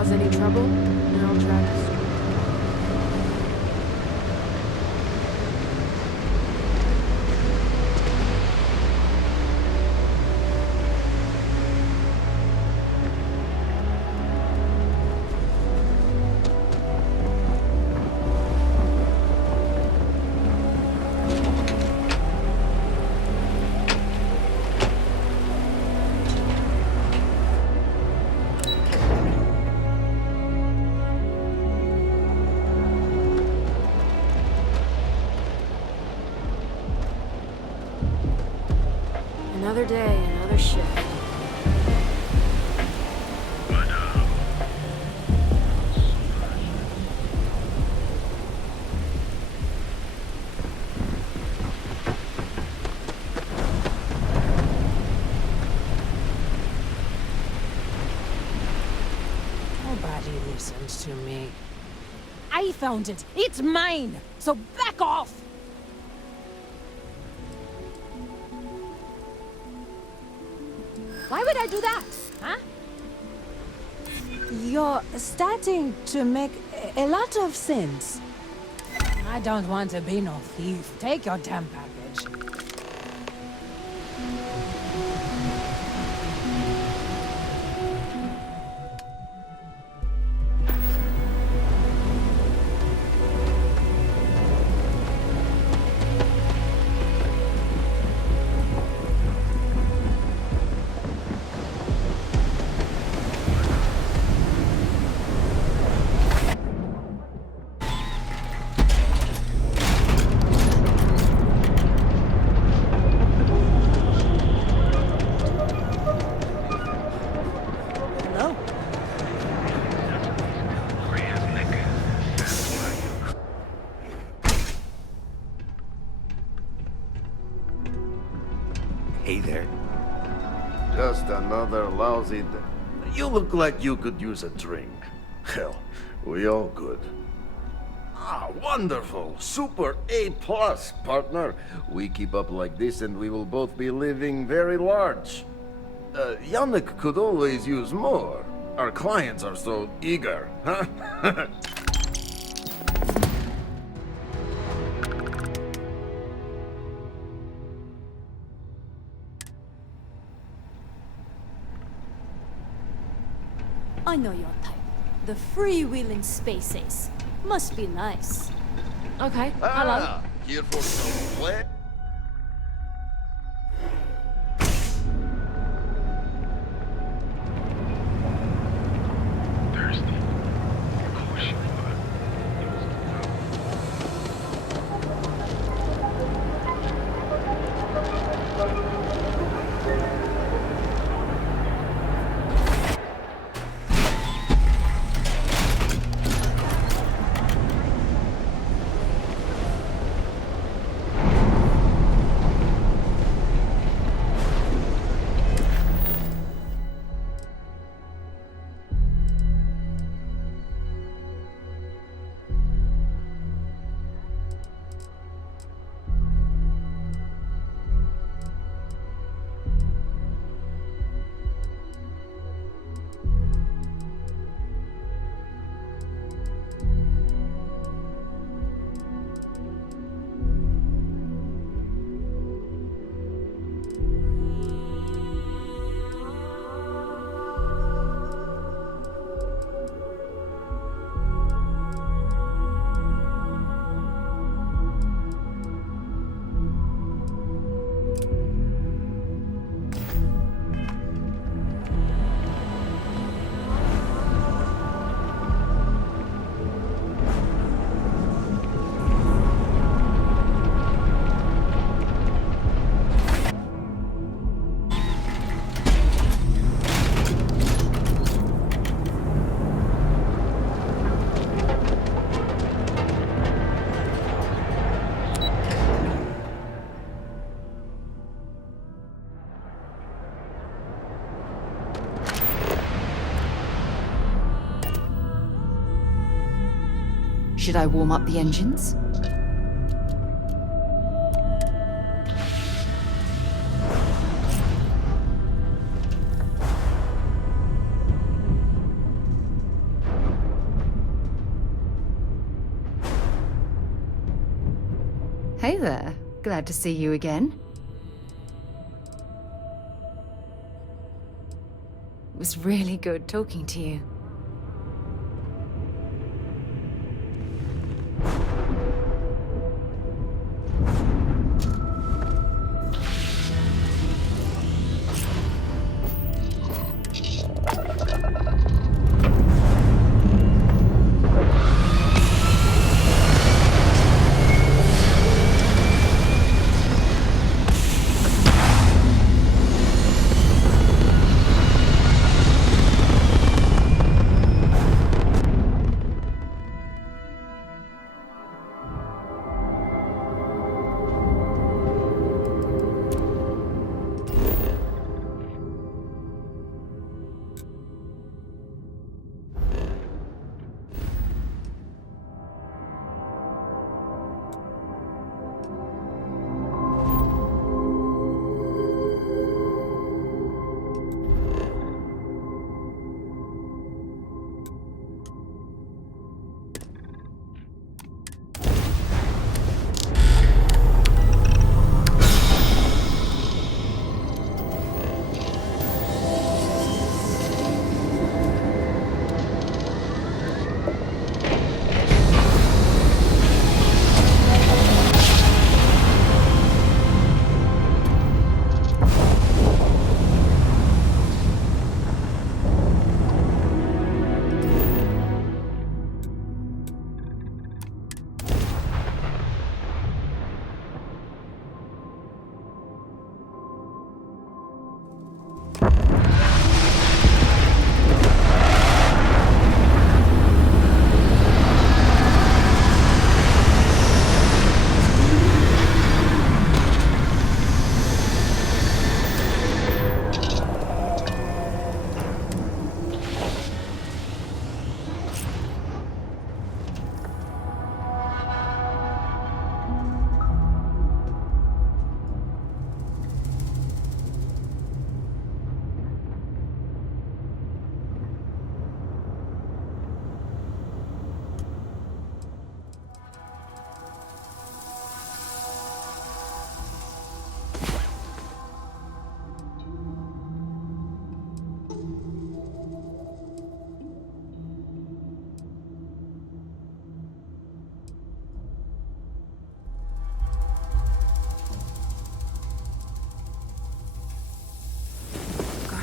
cause any trouble, and I'll try to stop. Another day, another shift. Nobody listens to me. I found it. It's mine. So back off. Why would I do that? Huh? You're starting to make a lot of sense. I don't want to be no thief. Take your damn package. Hey there. Just another lousy day. You look like you could use a drink. Hell, we all could. Ah, wonderful! Super A+, partner. We keep up like this and we will both be living very large. Yannick could always use more. Our clients are so eager, huh? I know your type. The freewheeling space ace. Must be nice. Okay, hello. Here for some play? Thirsty. Of course you would. Should I warm up the engines? Hey there. Glad to see you again. It was really good talking to you.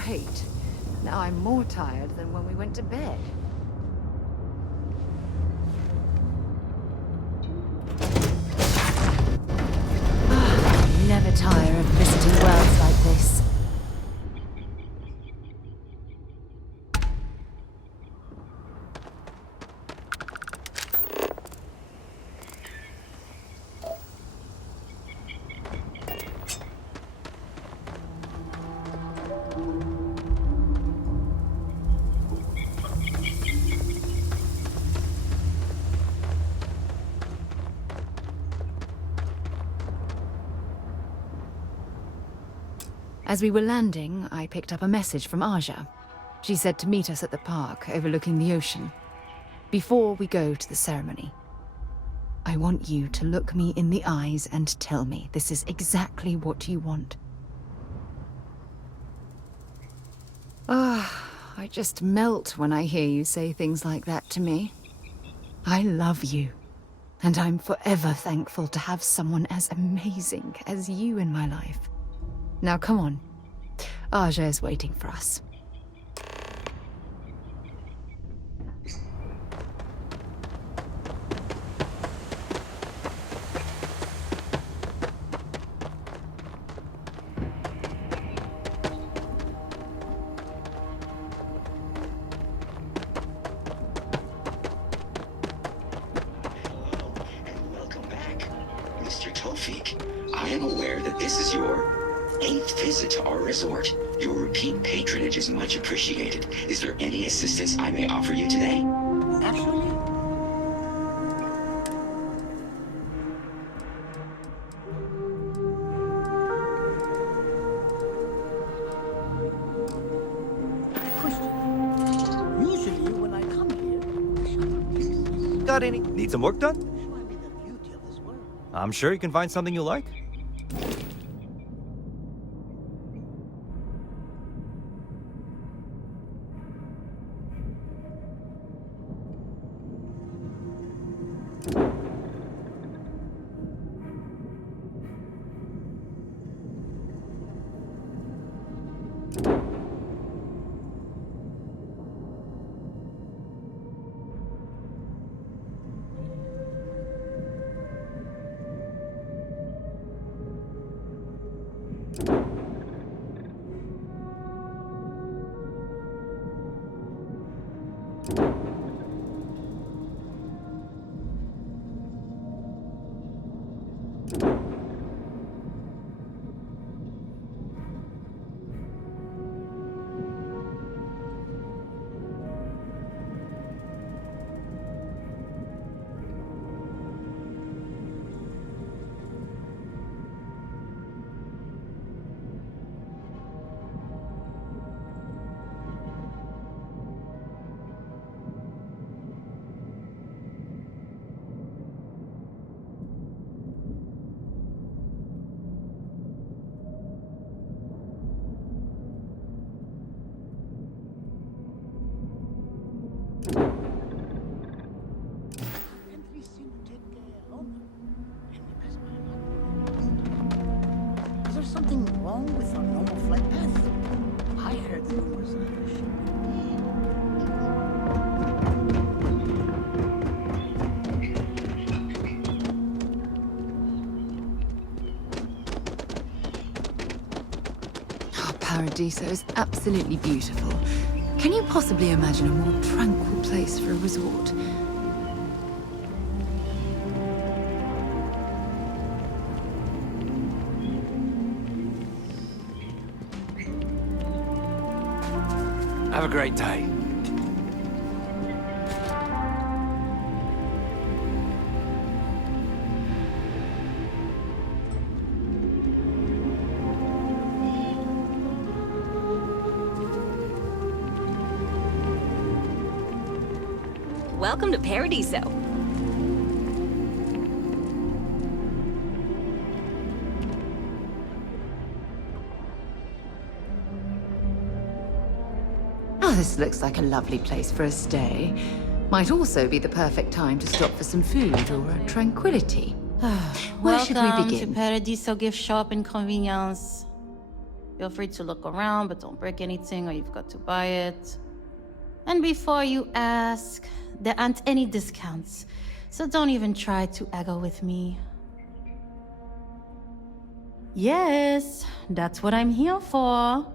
Great. Now I'm more tired than when we went to bed. Never tire of visiting worlds like this. As we were landing, I picked up a message from Aja. She said to meet us at the park overlooking the ocean. Before we go to the ceremony, I want you to look me in the eyes and tell me this is exactly what you want. I just melt when I hear you say things like that to me. I love you, and I'm forever thankful to have someone as amazing as you in my life. Now come on. Aja is waiting for us. Welcome back, Mr. Tofik. I am aware that this is your 8th visit to our resort. Your repeat patronage is much appreciated. Is there any assistance I may offer you today? Actually, question. Usually when I come here, I shop for pieces. Got any? Need some work done? Show me the beauty of this world. I'm sure you can find something you like. Entries seem to take longer. Is there something wrong with our normal flight path? I heard rumors that the ship Oh, Paradiso is absolutely beautiful. Can you possibly imagine a more tranquil place for a resort? Have a great day. Welcome to Paradiso. Oh, this looks like a lovely place for a stay. Might also be the perfect time to stop for some food or a tranquility. Where should we Welcome begin? to Paradiso Gift Shop and Convenience. Feel free to look around, but don't break anything or you've got to buy it. And before you ask, there aren't any discounts, so don't even try to haggle with me. Yes, that's what I'm here for.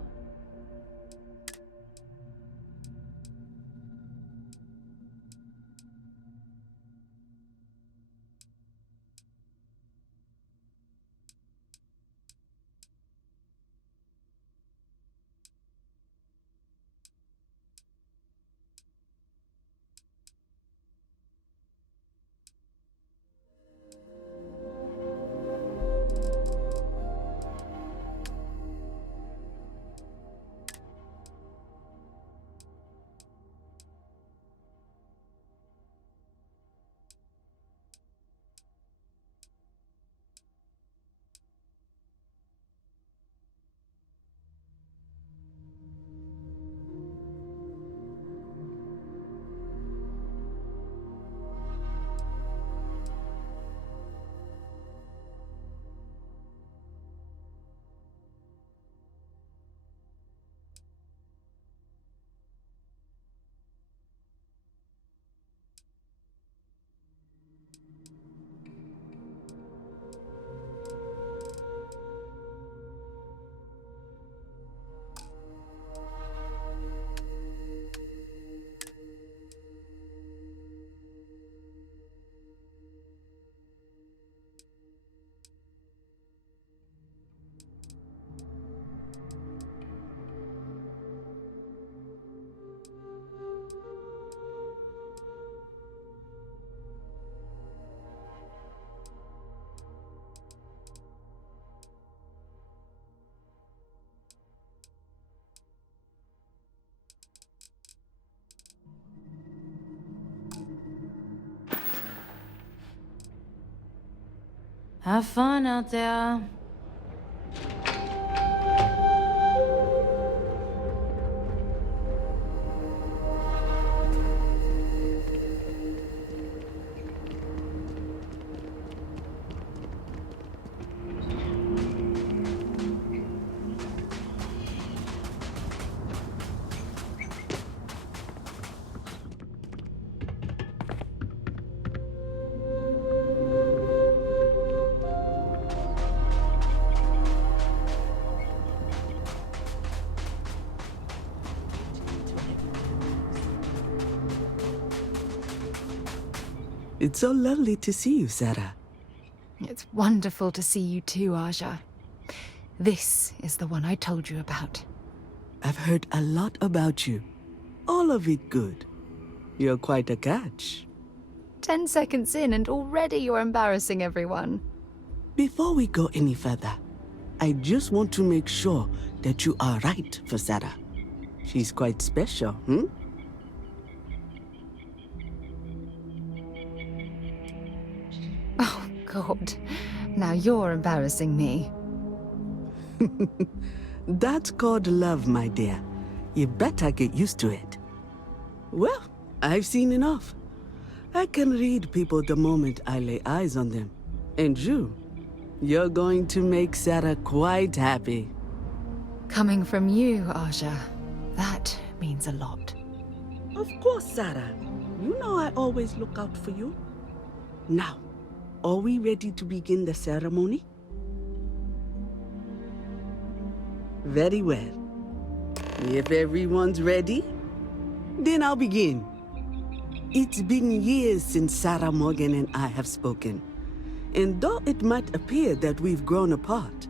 Have fun out there. It's so lovely to see you, Sarah. It's wonderful to see you too, Aja. This is the one I told you about. I've heard a lot about you. All of it good. You're quite a catch. 10 seconds in and already you're embarrassing everyone. Before we go any further, I just want to make sure that you are right for Sarah. She's quite special, hmm? Oh, God. Now you're embarrassing me. That's called love, my dear. You better get used to it. Well, I've seen enough. I can read people the moment I lay eyes on them. And you're going to make Sarah quite happy. Coming from you, Aja, that means a lot. Of course, Sarah. You know I always look out for you. Now, are we ready to begin the ceremony? Very well. If everyone's ready, then I'll begin. It's been years since Sarah Morgan and I have spoken. And though it might appear that we've grown apart,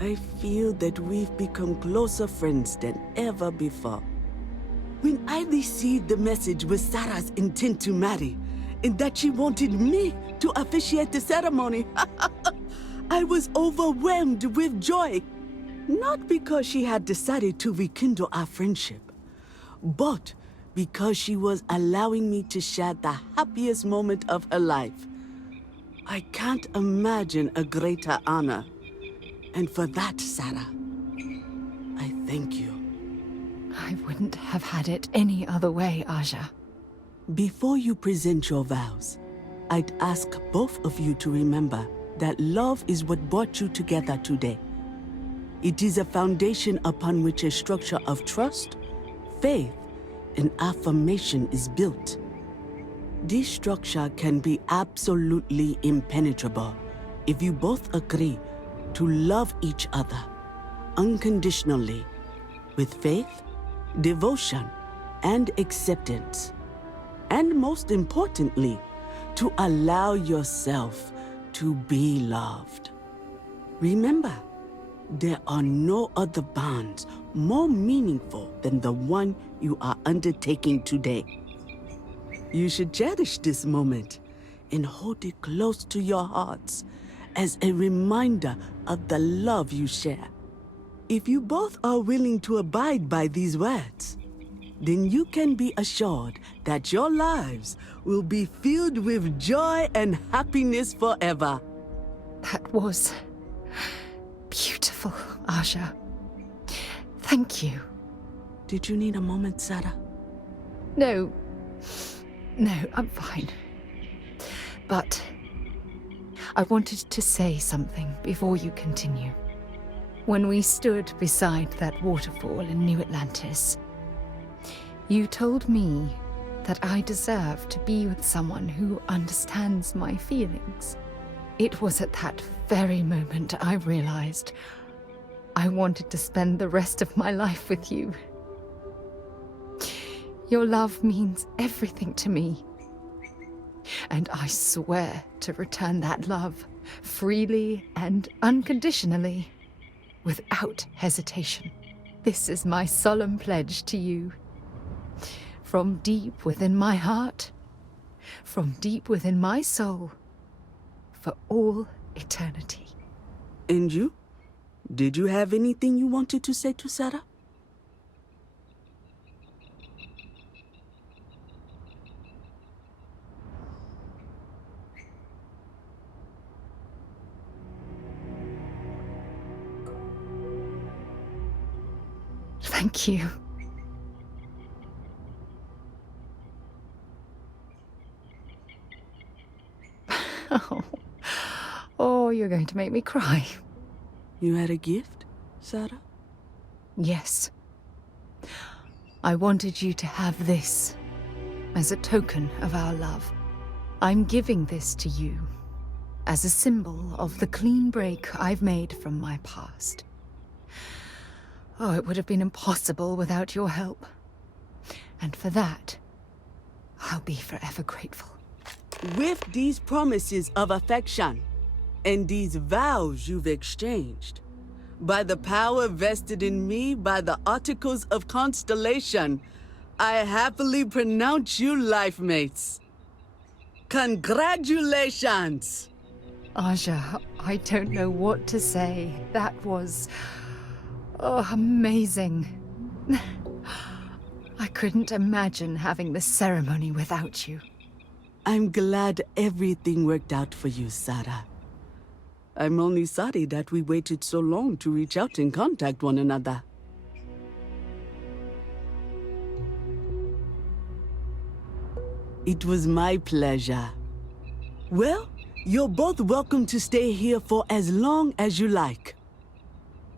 I feel that we've become closer friends than ever before. When I received the message with Sarah's intent to marry, and that she wanted me to officiate the ceremony, I was overwhelmed with joy. Not because she had decided to rekindle our friendship, but because she was allowing me to share the happiest moment of her life. I can't imagine a greater honor. And for that, Sarah, I thank you. I wouldn't have had it any other way, Aja. Before you present your vows, I'd ask both of you to remember that love is what brought you together today. It is a foundation upon which a structure of trust, faith, and affirmation is built. This structure can be absolutely impenetrable if you both agree to love each other unconditionally, with faith, devotion, and acceptance. And most importantly, to allow yourself to be loved. Remember, there are no other bonds more meaningful than the one you are undertaking today. You should cherish this moment and hold it close to your hearts as a reminder of the love you share. If you both are willing to abide by these words, then you can be assured that your lives will be filled with joy and happiness forever. That was beautiful, Aja. Thank you. Did you need a moment, Sarah? No, I'm fine. But I wanted to say something before you continue. When we stood beside that waterfall in New Atlantis, you told me that I deserve to be with someone who understands my feelings. It was at that very moment I realized I wanted to spend the rest of my life with you. Your love means everything to me. And I swear to return that love freely and unconditionally, without hesitation. This is my solemn pledge to you. From deep within my heart, from deep within my soul, for all eternity. And you? Did you have anything you wanted to say to Sarah? Thank you. Oh, you're going to make me cry. You had a gift, Sarah? Yes. I wanted you to have this as a token of our love. I'm giving this to you as a symbol of the clean break I've made from my past. Oh, it would have been impossible without your help. And for that, I'll be forever grateful. With these promises of affection and these vows you've exchanged, by the power vested in me by the Articles of Constellation, I happily pronounce you life mates. Congratulations! Aja, I don't know what to say. That was... oh, amazing. I couldn't imagine having this ceremony without you. I'm glad everything worked out for you, Sarah. I'm only sorry that we waited so long to reach out and contact one another. It was my pleasure. Well, you're both welcome to stay here for as long as you like.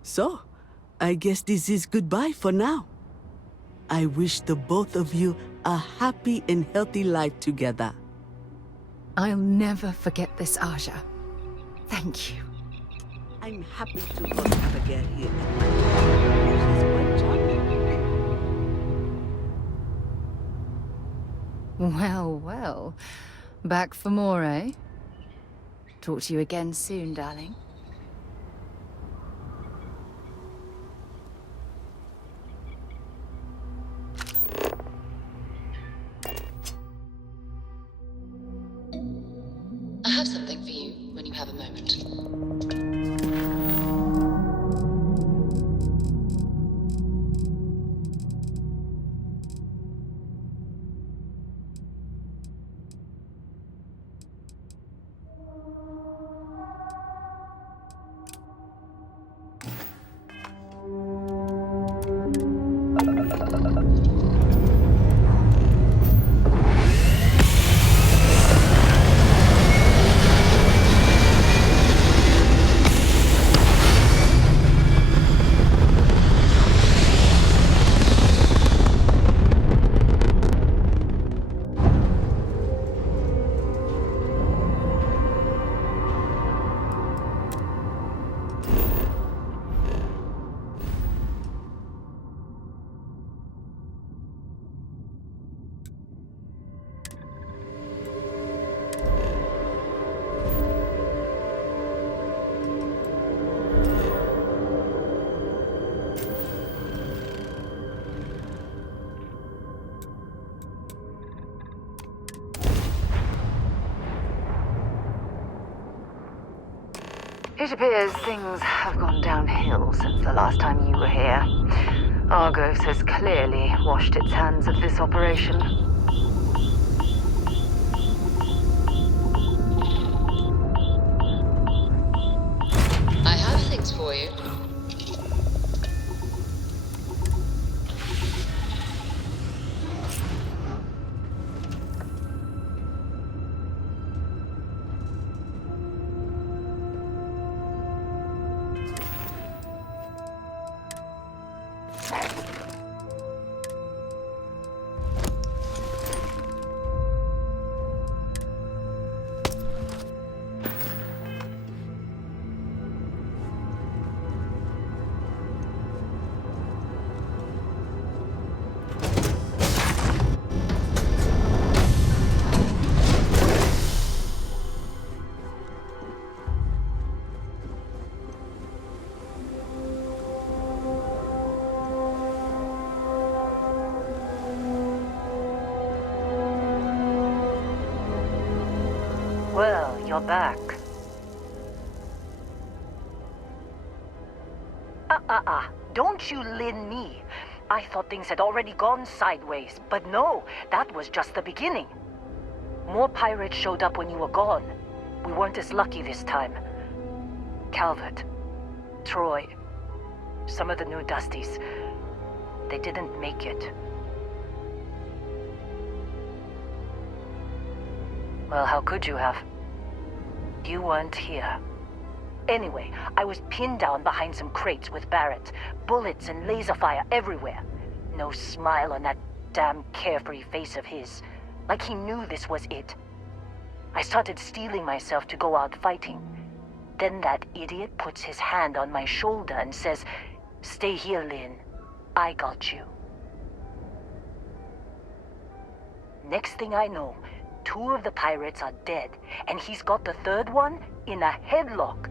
So, I guess this is goodbye for now. I wish the both of you a happy and healthy life together. I'll never forget this, Aja. Thank you. I'm happy to host Abigail here at my home. She's quite charming. Well, well. Back for more, eh? Talk to you again soon, darling. I have something for you when you have a moment. It appears things have gone downhill since the last time you were here. Argos has clearly washed its hands of this operation. I have things for you. Well, you're back. Don't you lin me. I thought things had already gone sideways, but no, that was just the beginning. More pirates showed up when you were gone. We weren't as lucky this time. Calvert, Troy, some of the new Dusties. They didn't make it. Well, how could you have? You weren't here. Anyway, I was pinned down behind some crates with Barrett. Bullets and laser fire everywhere. No smile on that damn carefree face of his. Like he knew this was it. I started steeling myself to go out fighting. Then that idiot puts his hand on my shoulder and says, "Stay here, Lynn. I got you." Next thing I know, 2 of the pirates are dead, and he's got the 3rd one in a headlock.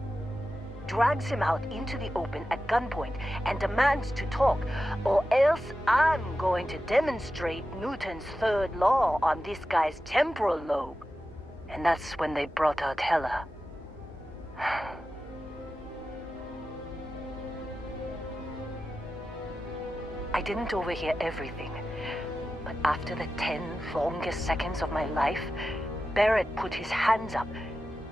Drags him out into the open at gunpoint and demands to talk, or else I'm going to demonstrate Newton's 3rd law on this guy's temporal lobe. And that's when they brought out Hela. I didn't overhear everything, but after the 10 longest seconds of my life, Barrett put his hands up,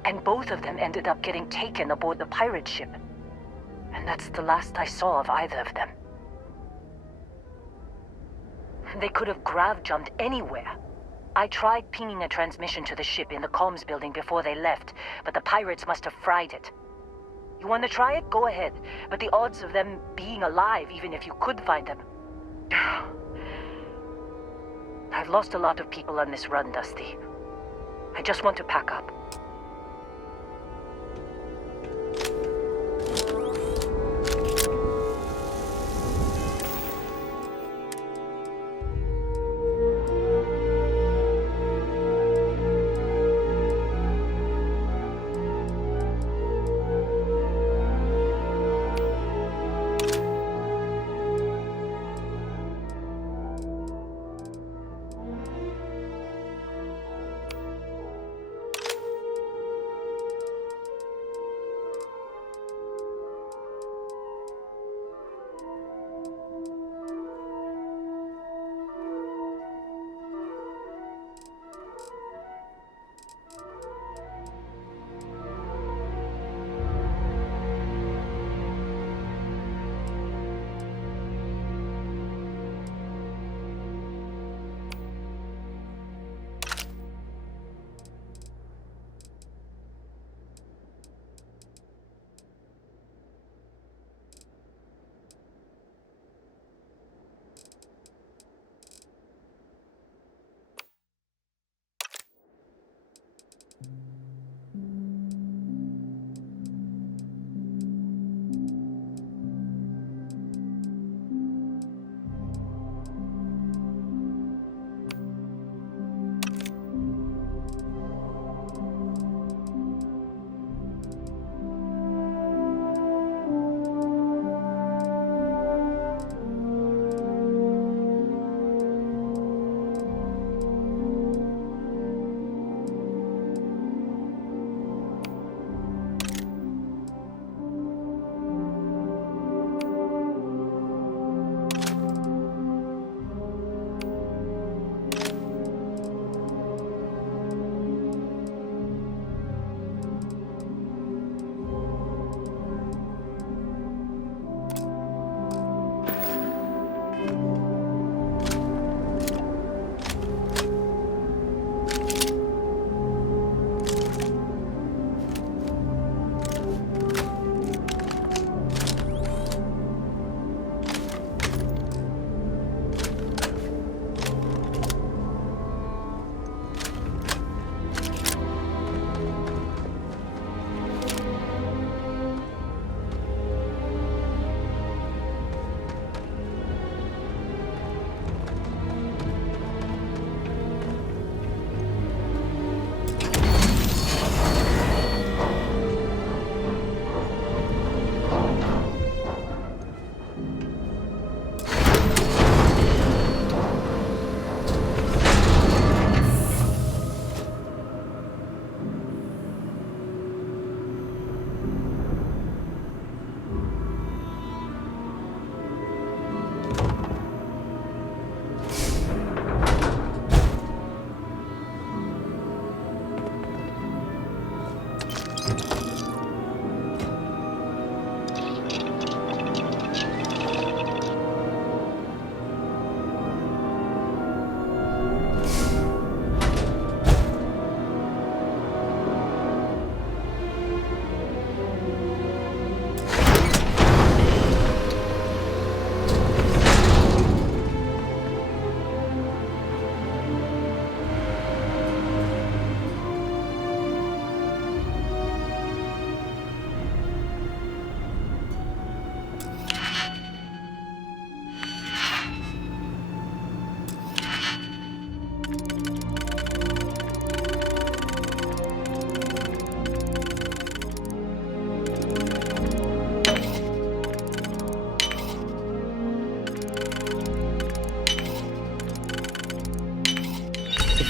and both of them ended up getting taken aboard the pirate ship. And that's the last I saw of either of them. They could have grav-jumped anywhere. I tried pinging a transmission to the ship in the comms building before they left, but the pirates must have fried it. You want to try it? Go ahead. But the odds of them being alive, even if you could find them... I've lost a lot of people on this run, Dusty. I just want to pack up.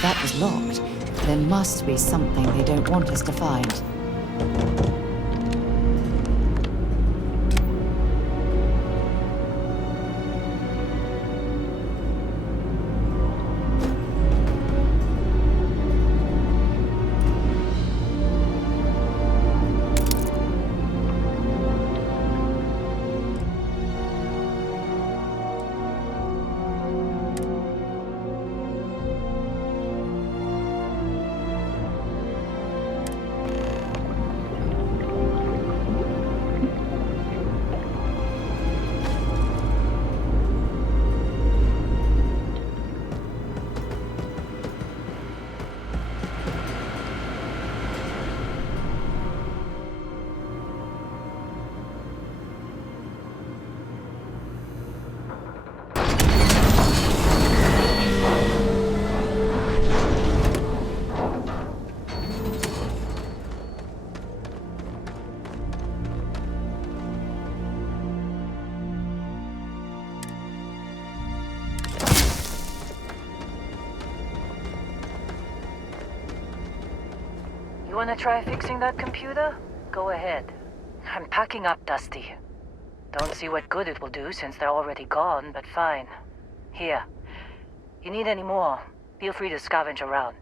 that was locked, there must be something they don't want us to find. You wanna try fixing that computer? Go ahead. I'm packing up, Dusty. Don't see what good it will do since they're already gone, but fine. Here. You need any more, feel free to scavenge around.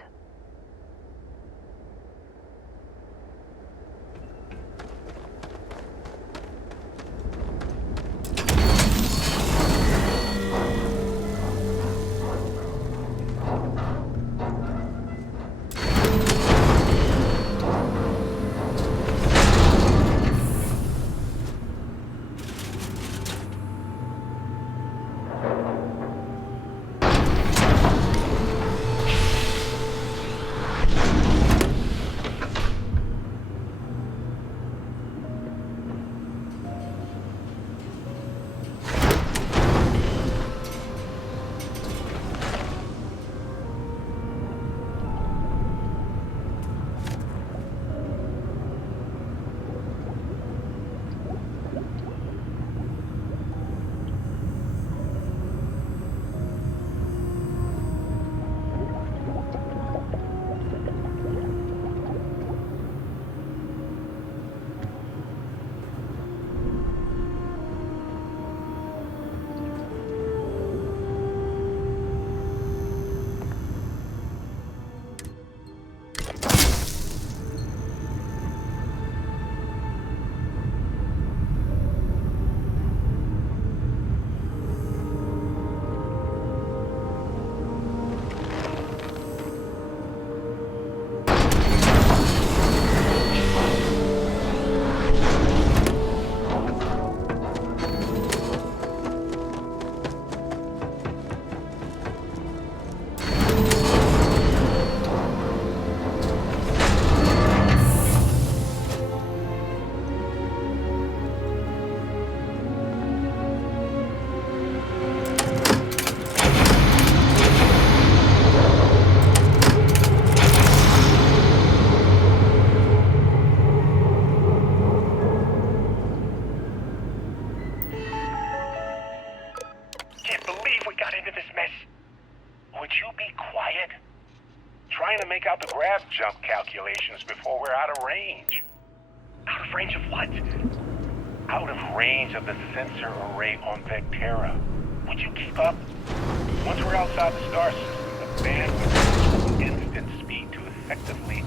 Make out the grav jump calculations before we're out of range. Out of range of what? Out of range of the sensor array on Vectera. Would you keep up? Once we're outside the star system, the bandwidth will instant speed to effectively...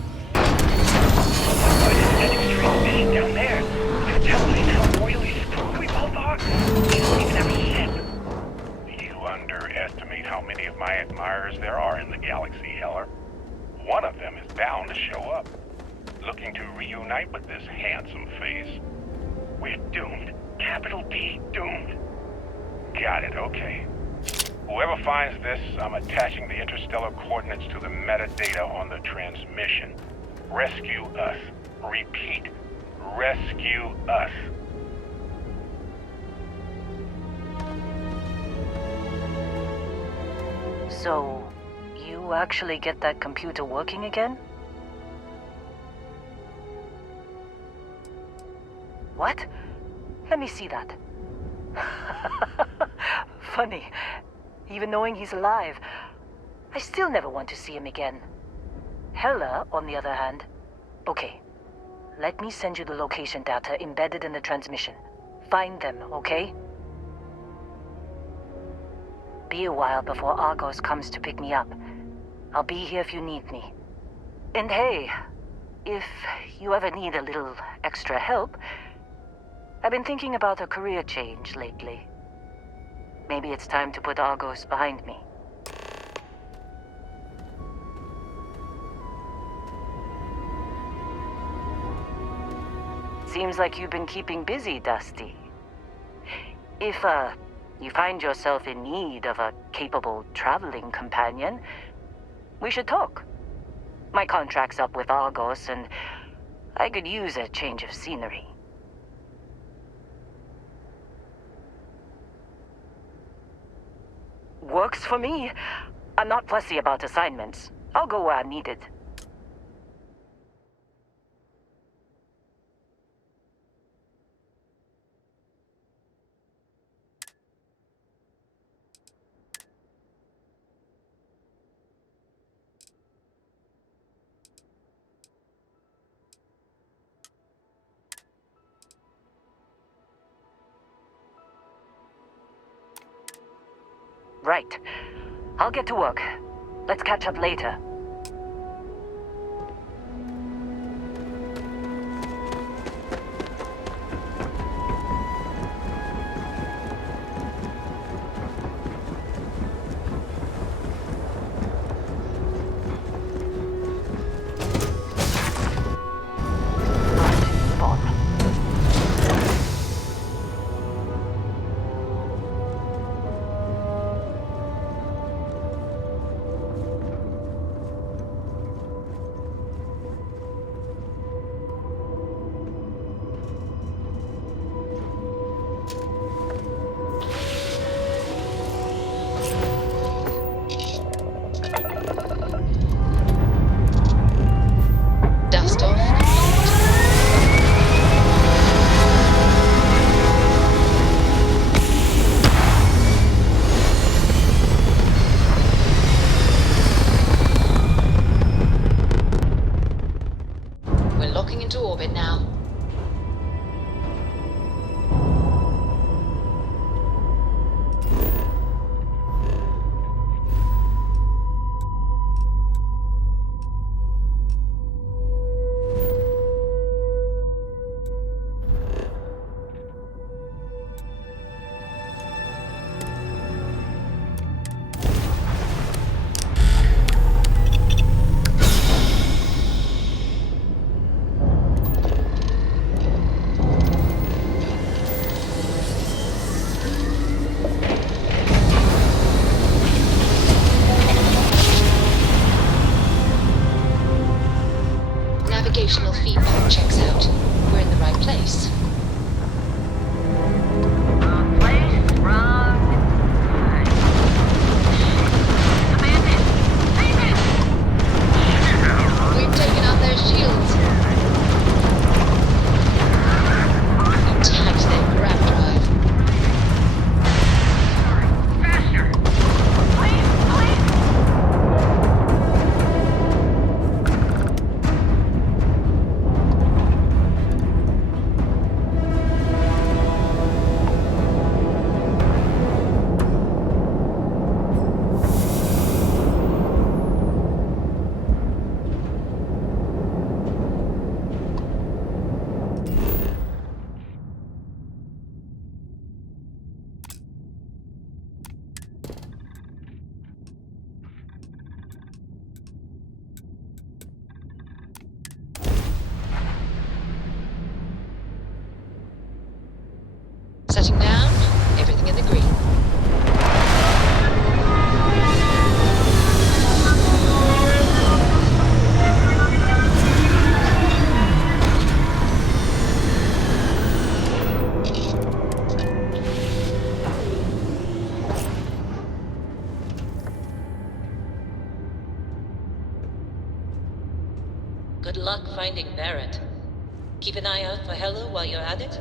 Extending transmission down there. You're telling me how royally screwed we both are? We don't even have a ship. You underestimate how many of my admirers there are in the galaxy, Heller. One of them is bound to show up, looking to reunite with this handsome face. We're doomed. Capital D, doomed. Got it, okay. Whoever finds this, I'm attaching the interstellar coordinates to the metadata on the transmission. Rescue us. Repeat. Rescue us. So... you actually get that computer working again? What? Let me see that. Funny. Even knowing he's alive, I still never want to see him again. Hella, on the other hand... Okay. Let me send you the location data embedded in the transmission. Find them, okay? Be a while before Argos comes to pick me up. I'll be here if you need me. And hey, if you ever need a little extra help, I've been thinking about a career change lately. Maybe it's time to put Argos behind me. Seems like you've been keeping busy, Dusty. If, you find yourself in need of a capable traveling companion, we should talk. My contract's up with Argos, and I could use a change of scenery. Works for me. I'm not fussy about assignments. I'll go where I'm needed. Right. I'll get to work. Let's catch up later. Navigational feedback checks out. We're in the right place. We've taken out their shields. Attacked their grab drive. Setting down, everything in the green. Good luck finding Barrett. Keep an eye out for Hella while you're at it.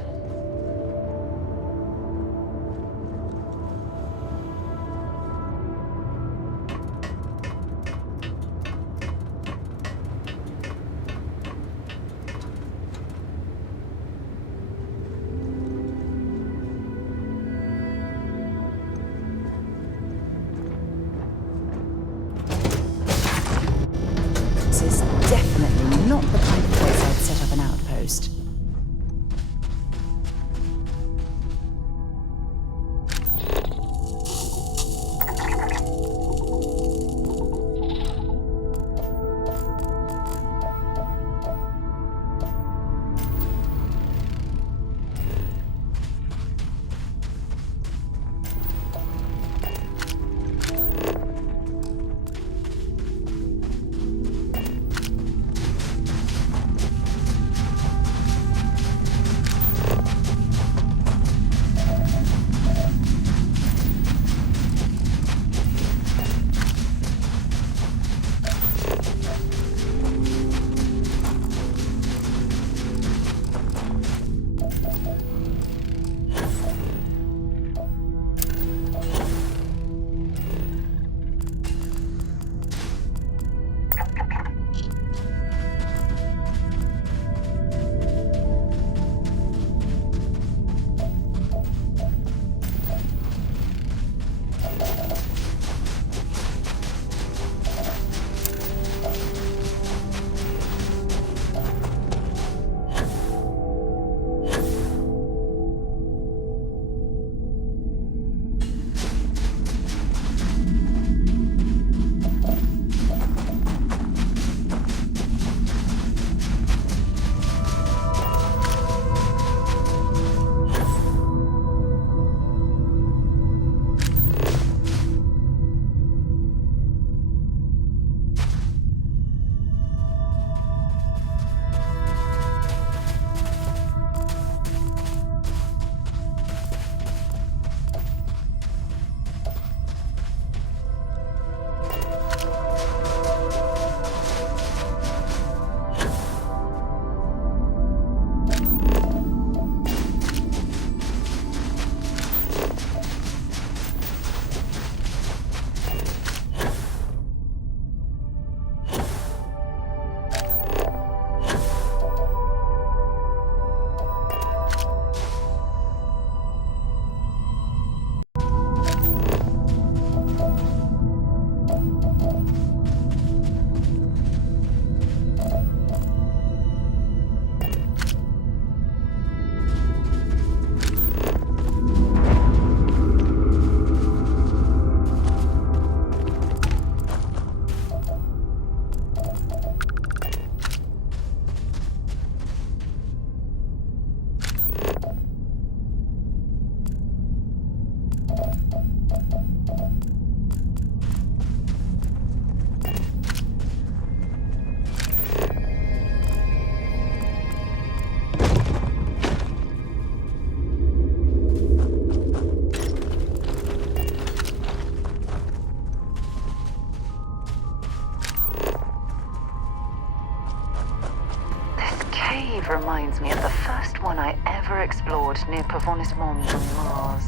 reminds me of the first one I ever explored near Pavonis Mons on Mars.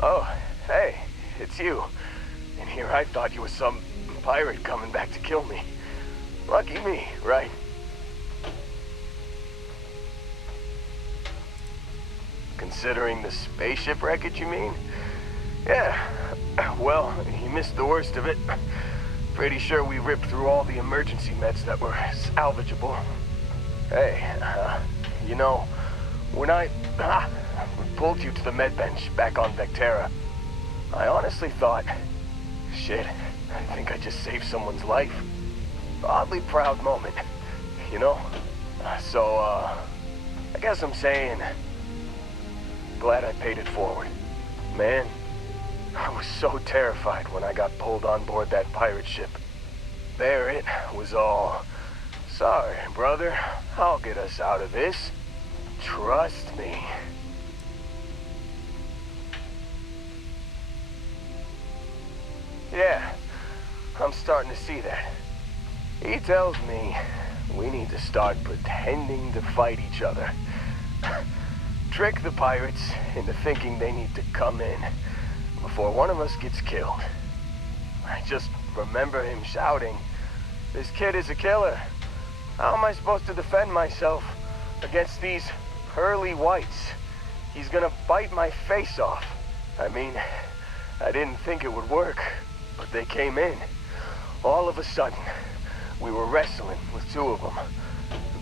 Oh, hey, it's you. And here I thought you was some pirate coming back to kill me. Lucky me, right? Considering the spaceship wreckage, you mean? Yeah, well, you missed the worst of it. Pretty sure we ripped through all the emergency meds that were salvageable. Hey, you know, when I pulled you to the med bench back on Vectera, I honestly thought, shit, I think I just saved someone's life. Oddly proud moment, you know? So, I guess I'm saying, glad I paid it forward. Man, I was so terrified when I got pulled on board that pirate ship. There it was all, sorry, brother, I'll get us out of this. Trust me. Yeah, I'm starting to see that. He tells me we need to start pretending to fight each other. Trick the pirates into thinking they need to come in before one of us gets killed. I just remember him shouting, "This kid is a killer. How am I supposed to defend myself against these pearly whites. He's gonna bite my face off. I mean, I didn't think it would work, but they came in. All of a sudden, we were wrestling with two of them.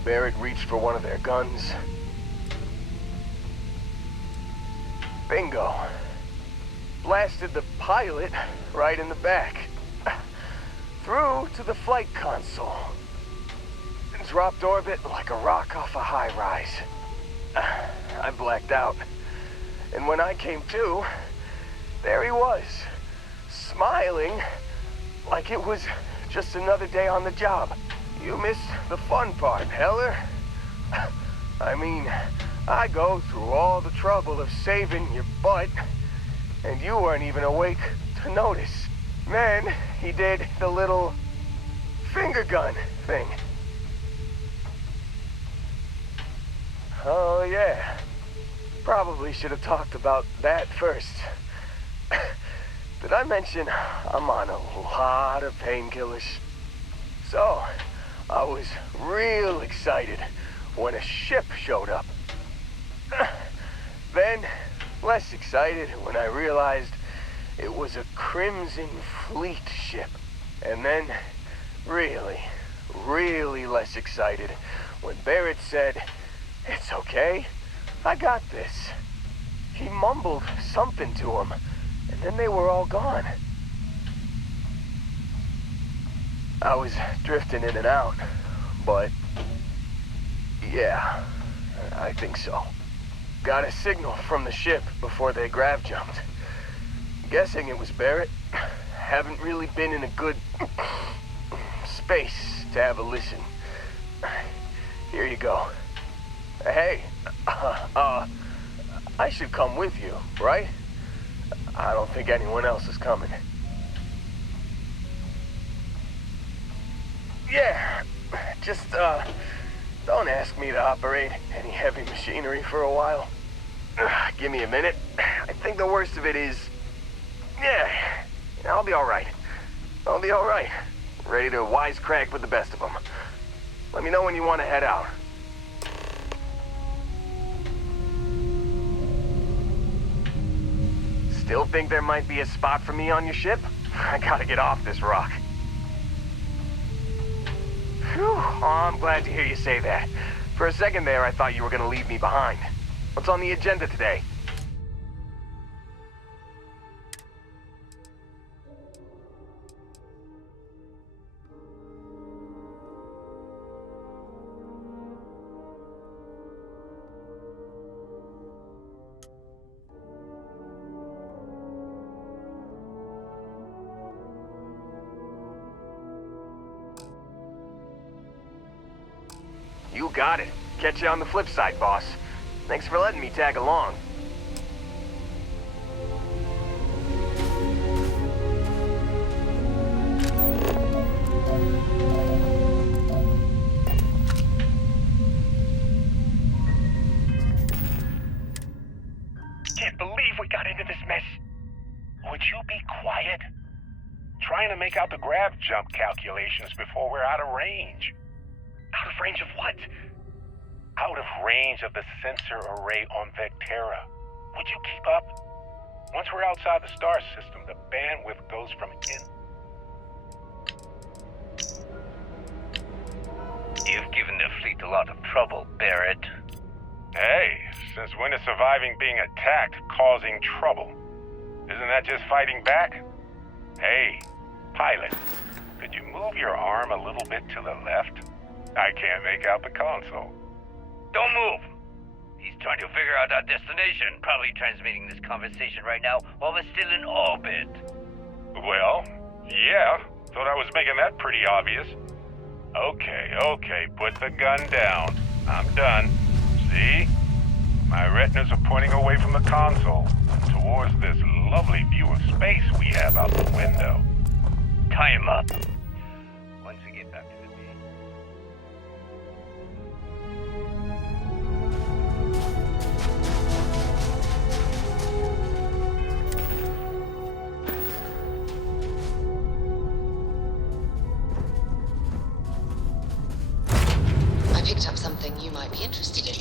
Barrett reached for one of their guns. Bingo. Blasted the pilot right in the back. Through to the flight console. Dropped orbit like a rock off a high-rise. I blacked out. And when I came to, there he was, smiling like it was just another day on the job. You missed the fun part, Heller. I mean, I go through all the trouble of saving your butt, and you weren't even awake to notice. Then he did the little finger gun thing. Oh yeah, probably should have talked about that first. Did I mention I'm on a lot of painkillers? So, I was real excited when a ship showed up. Then, less excited when I realized it was a Crimson Fleet ship. And then, really, really less excited when Barrett said, "It's okay, I got this." He mumbled something to him, and then they were all gone. I was drifting in and out, but yeah, I think so. Got a signal from the ship before they grav jumped. Guessing it was Barrett. Haven't really been in a good space to have a listen. Here you go. Hey, I should come with you, right? I don't think anyone else is coming. Yeah, just, don't ask me to operate any heavy machinery for a while. Give me a minute. I think the worst of it is, yeah, I'll be alright. I'll be alright. Ready to wisecrack with the best of them. Let me know when you want to head out. Still think there might be a spot for me on your ship? I gotta get off this rock. Phew, oh, I'm glad to hear you say that. For a second there, I thought you were gonna leave me behind. What's on the agenda today? You got it. Catch you on the flip side, boss. Thanks for letting me tag along. Can't believe we got into this mess. Would you be quiet? Trying to make out the grav jump calculations before we're out of range. Out of range of what? Out of range of the sensor array on Vectera. Would you keep up? Once we're outside the star system, the bandwidth goes from in. You've given the fleet a lot of trouble, Barrett. Hey, since when is surviving being attacked causing trouble? Isn't that just fighting back? Hey, pilot, could you move your arm a little bit to the left? I can't make out the console. Don't move! He's trying to figure out our destination, probably transmitting this conversation right now while we're still in orbit. Well, yeah, thought I was making that pretty obvious. Okay, put the gun down. I'm done. See? My retinas are pointing away from the console, towards this lovely view of space we have out the window. Tie him up. Once we get back to the base. I picked up something you might be interested in.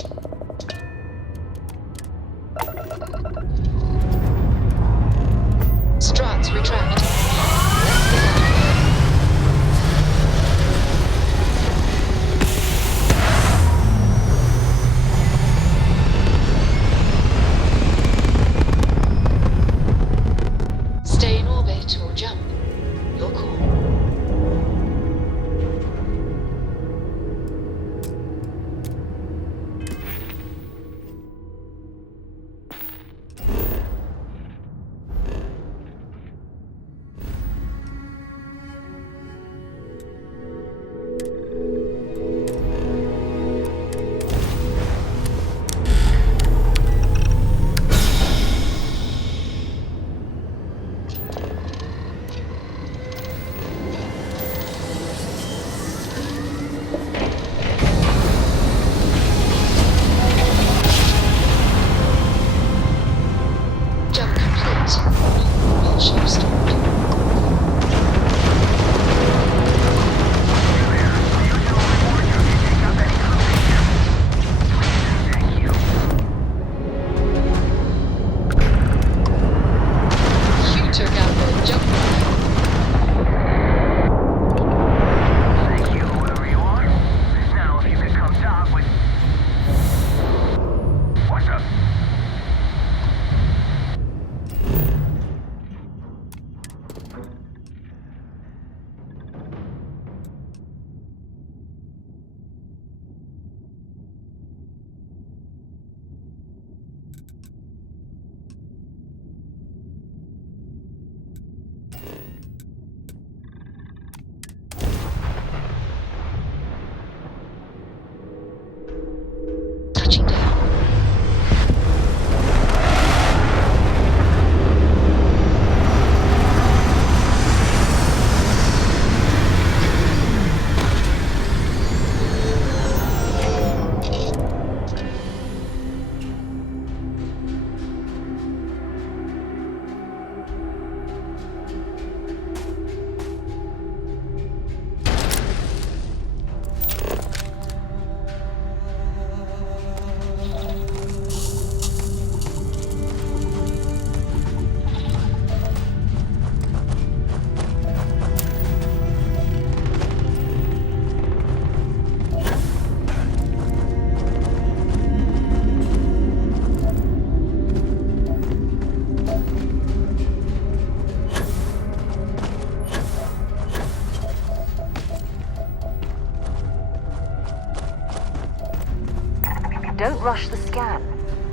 Don't rush the scan.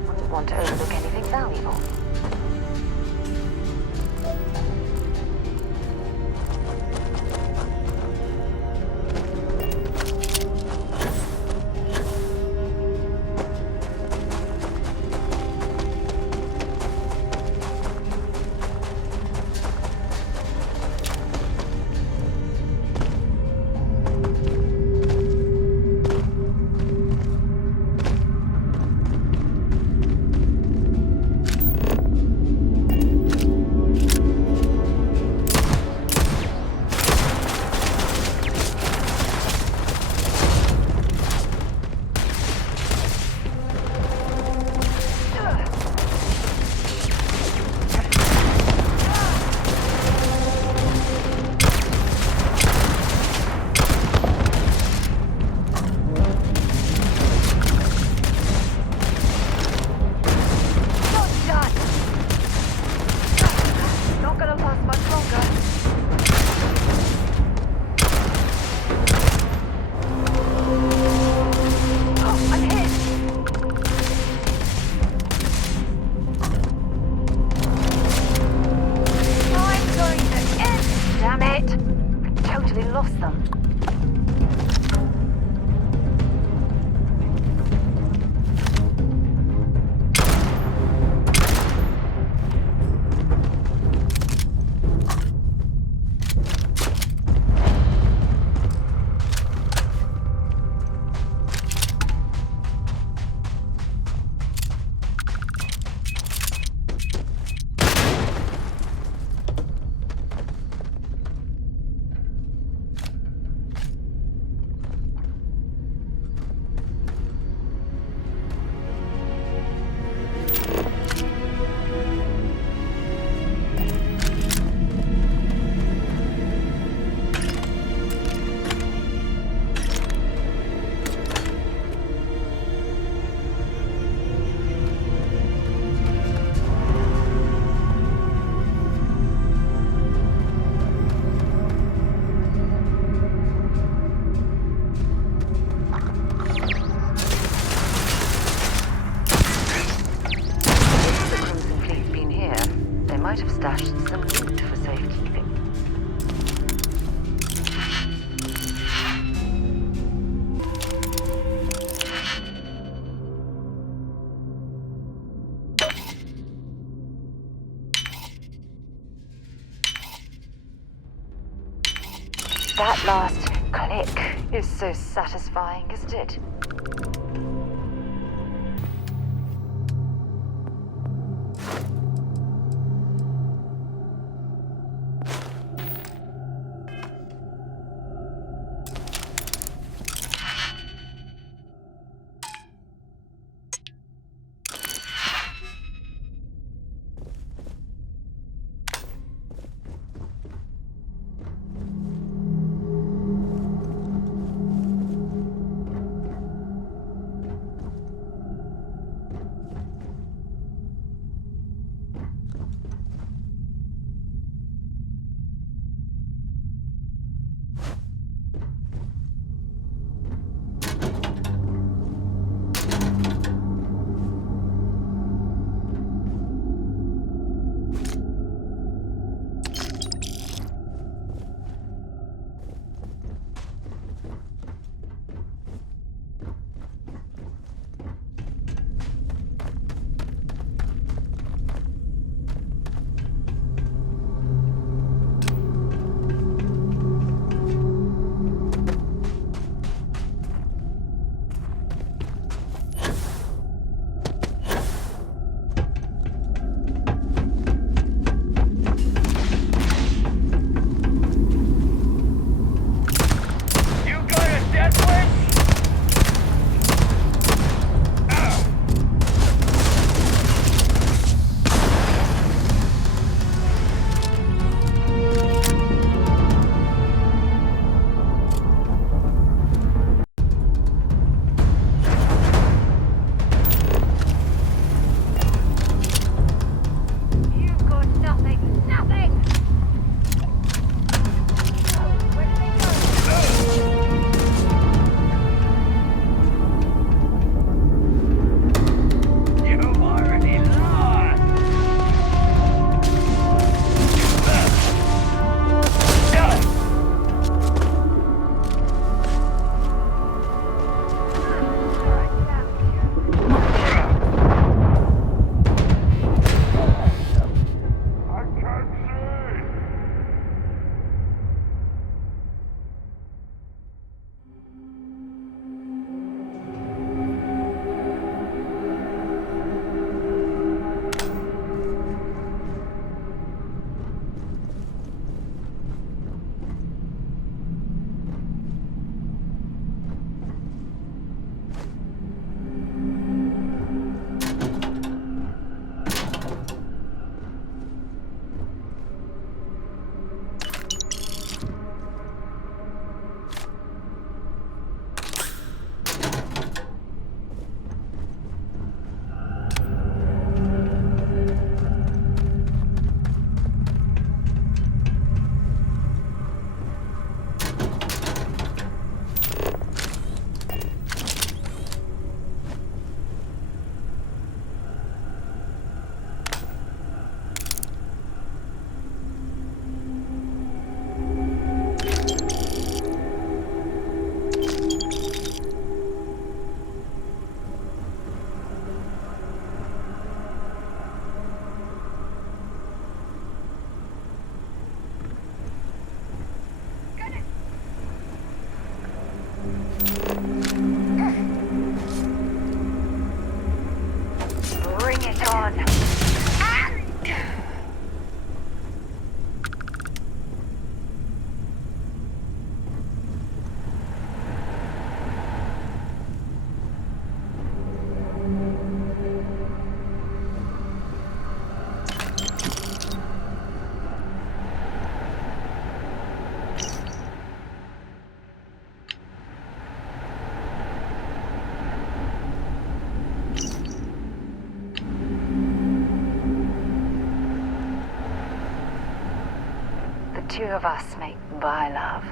Wouldn't want to overlook anything valuable. Stashed some loot for safekeeping. That last click is so satisfying, isn't it? two of us make by love.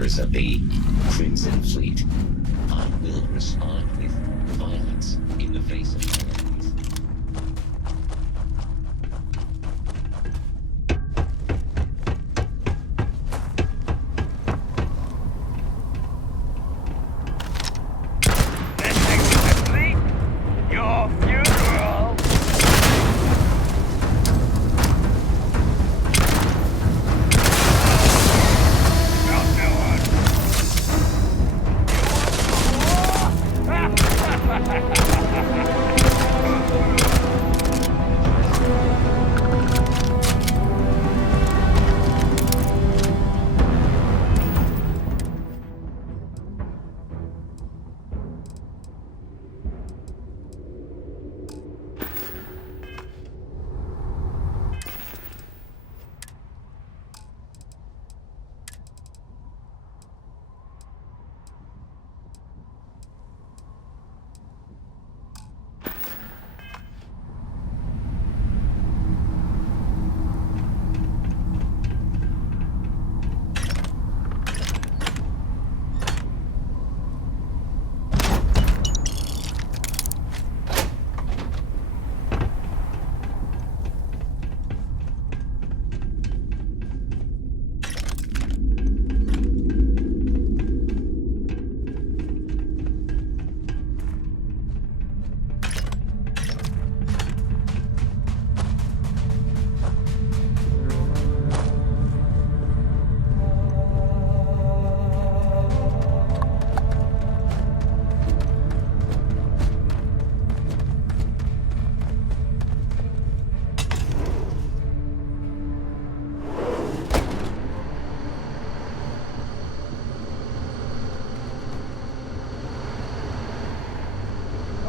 members of the Crimson Fleet. I will respond with violence in the face of violence. Your funeral!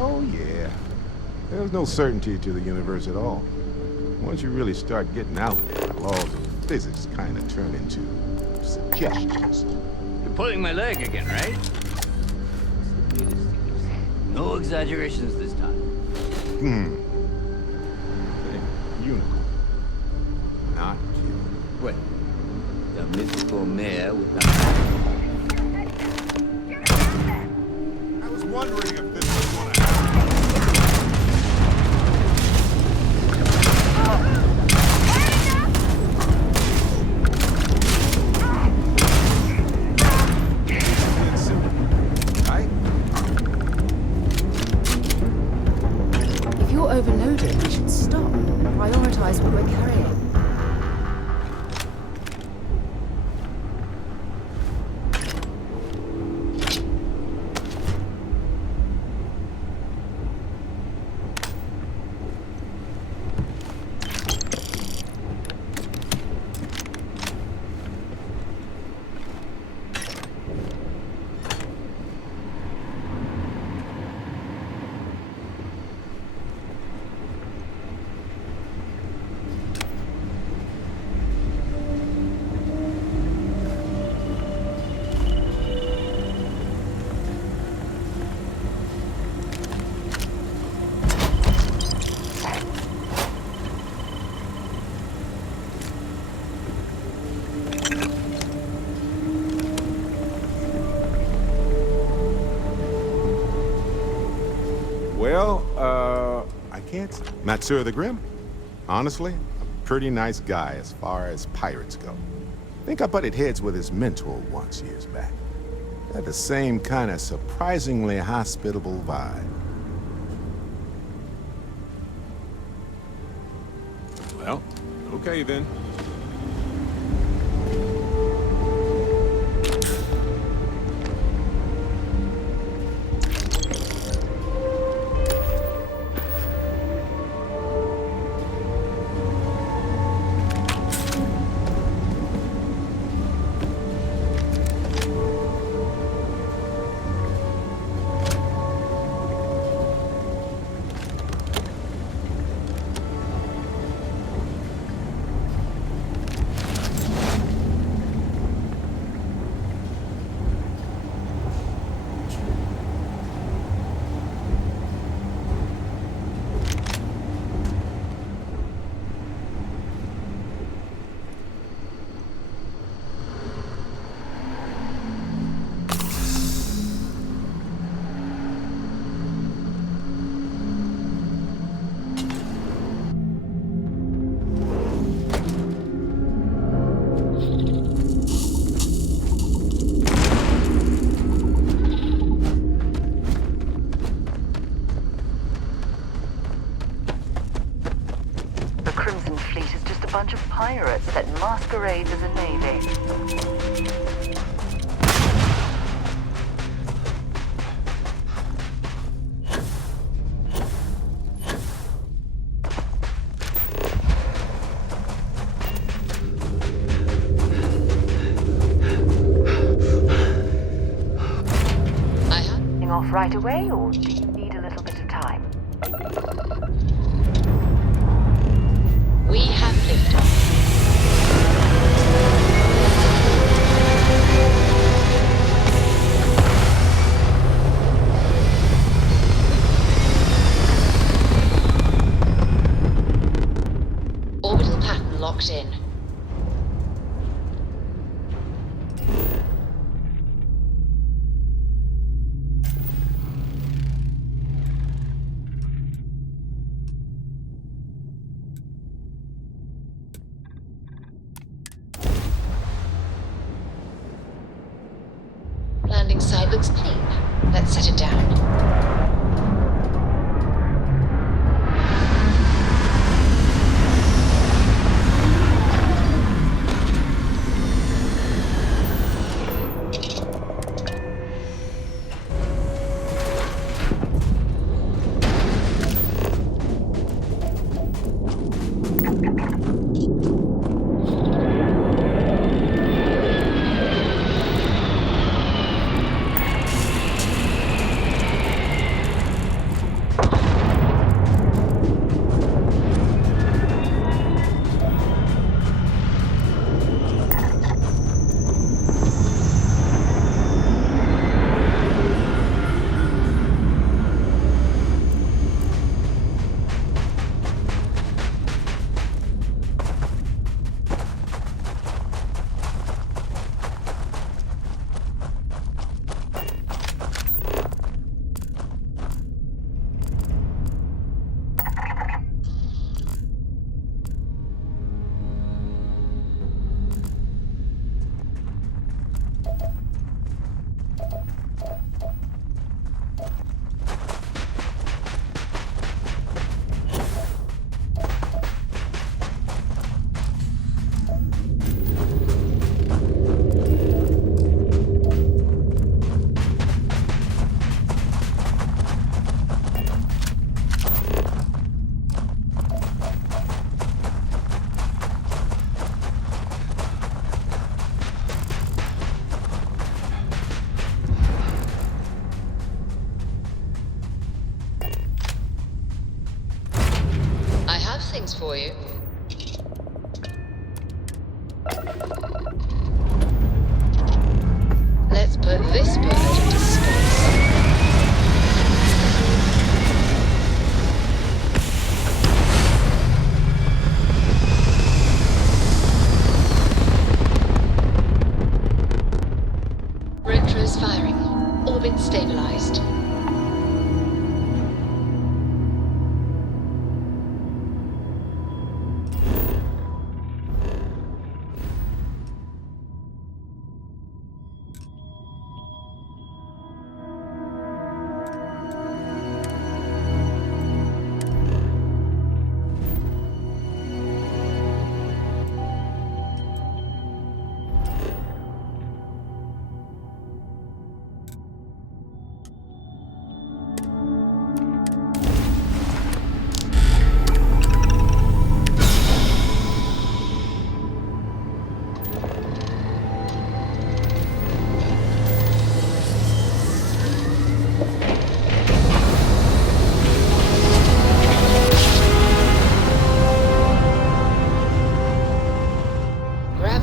Oh, yeah. There's no certainty to the universe at all. Once you really start getting out there, the laws of physics kind of turn into suggestions. You're pulling my leg again, right? No exaggerations this time. Unicorn. Not killed. What? The mythical mare with the... I was wondering if this was going to happen. If you're overloaded, we should stop. Prioritize what we're carrying. Well, I can't say. Matsura the Grim? Honestly, a pretty nice guy as far as pirates go. Think I butted heads with his mentor once years back. Had the same kind of surprisingly hospitable vibe. Well, okay then. masquerades as a navy. Off right away, or do you need a little bit of time? We have liftoff. Orbital pattern locked in. Landing site looks clean. Let's set it down. Things for you. Let's put this bird into space. Retros firing. Orbit stabilized.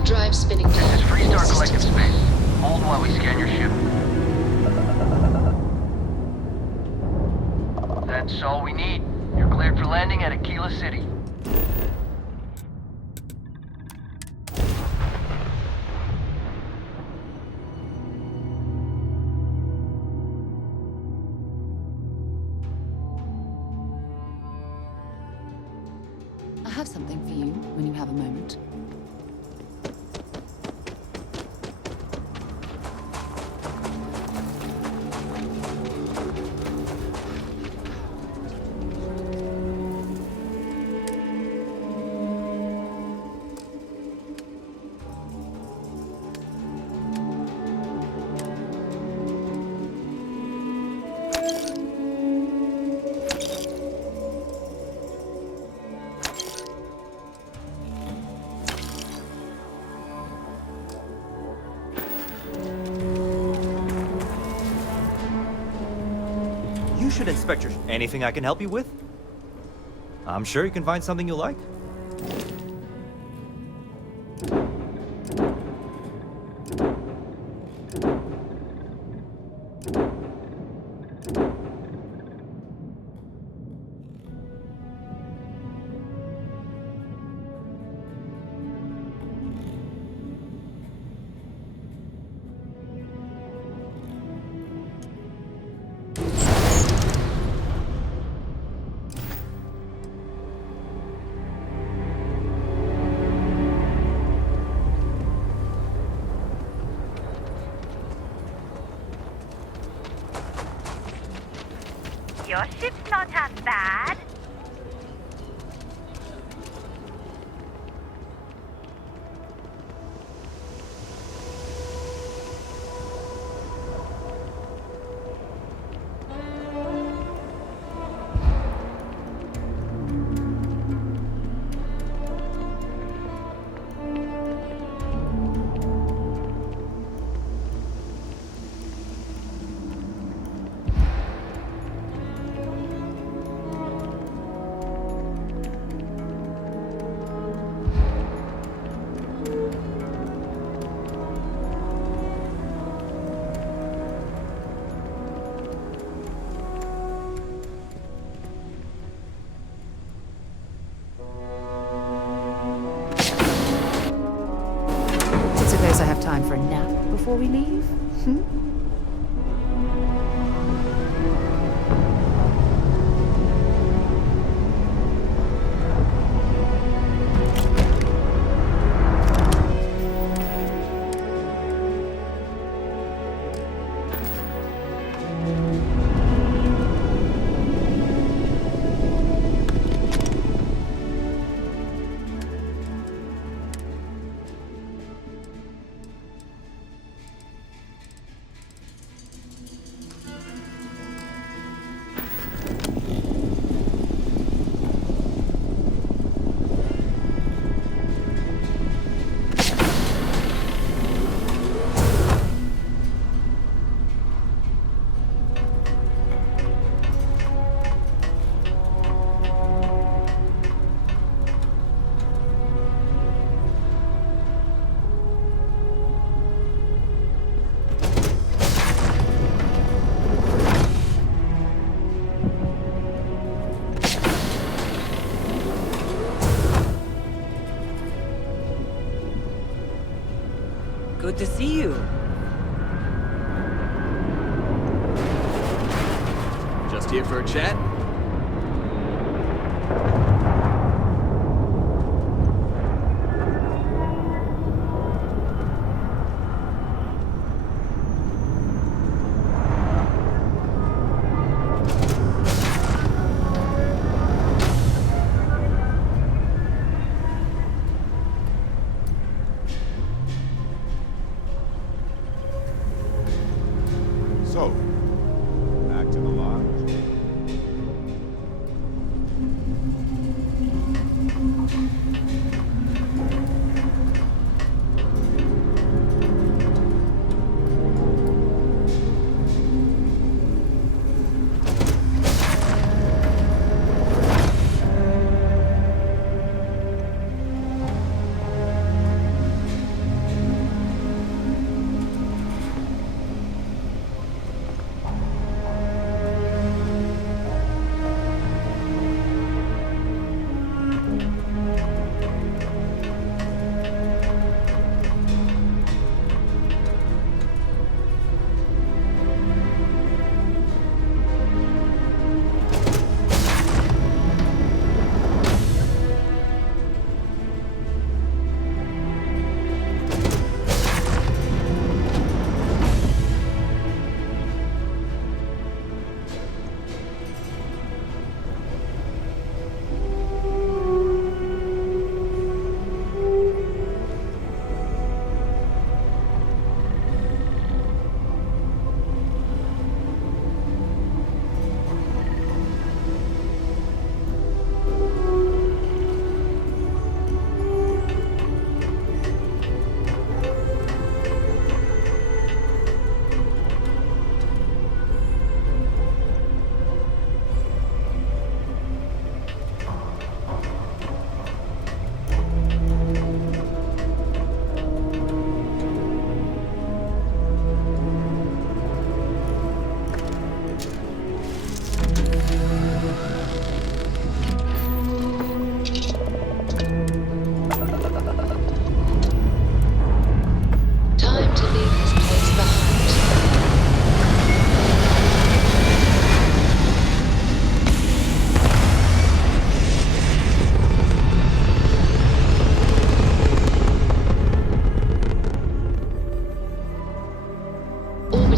Drive spinning down. This is Freestar Collective Space. Hold while we scan your ship. That's all we need. You're cleared for landing at Aquila City. I have something for you when you have a moment. You should inspect your... Anything I can help you with? I'm sure you can find something you like. Your ship's not half bad. Suppose I have time for a nap before we leave? Good to see you. Just here for a chat? So, back to the lodge.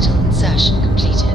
Orbital insertion completed.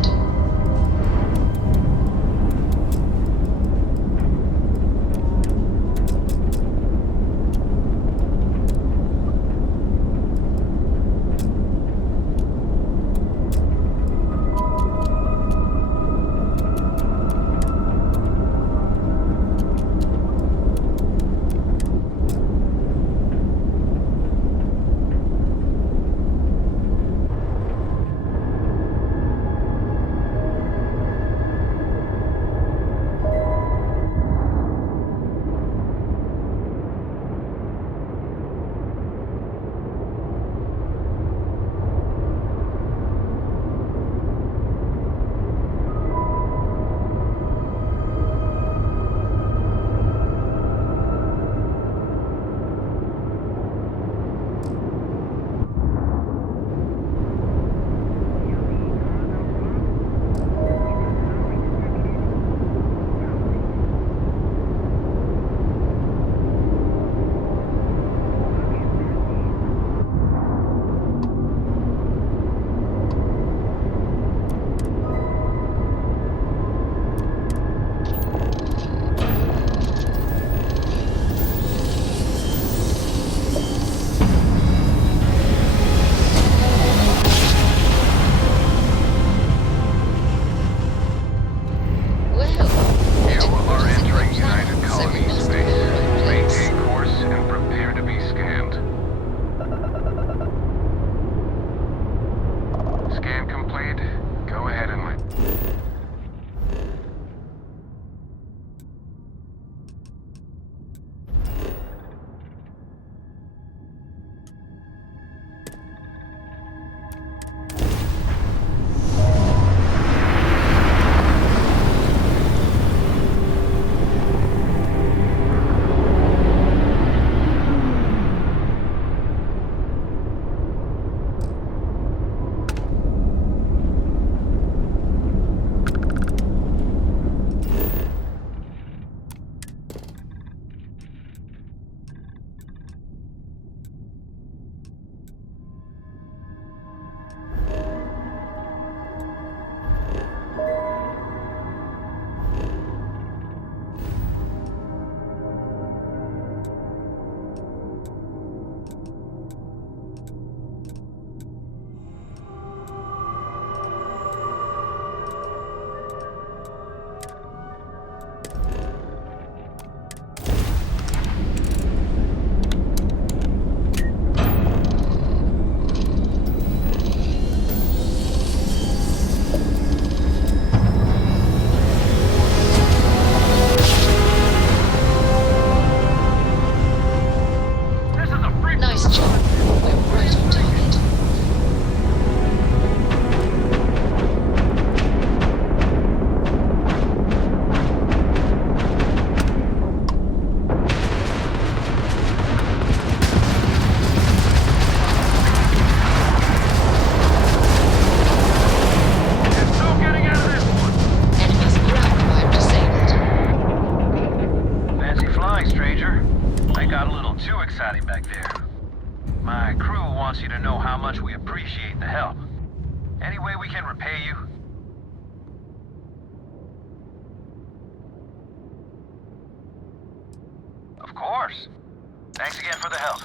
Thanks again for the help.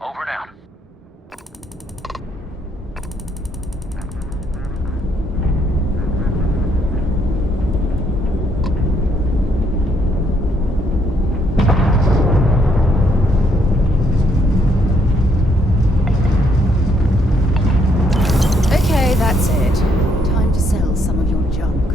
Over and out. Okay, that's it. Time to sell some of your junk.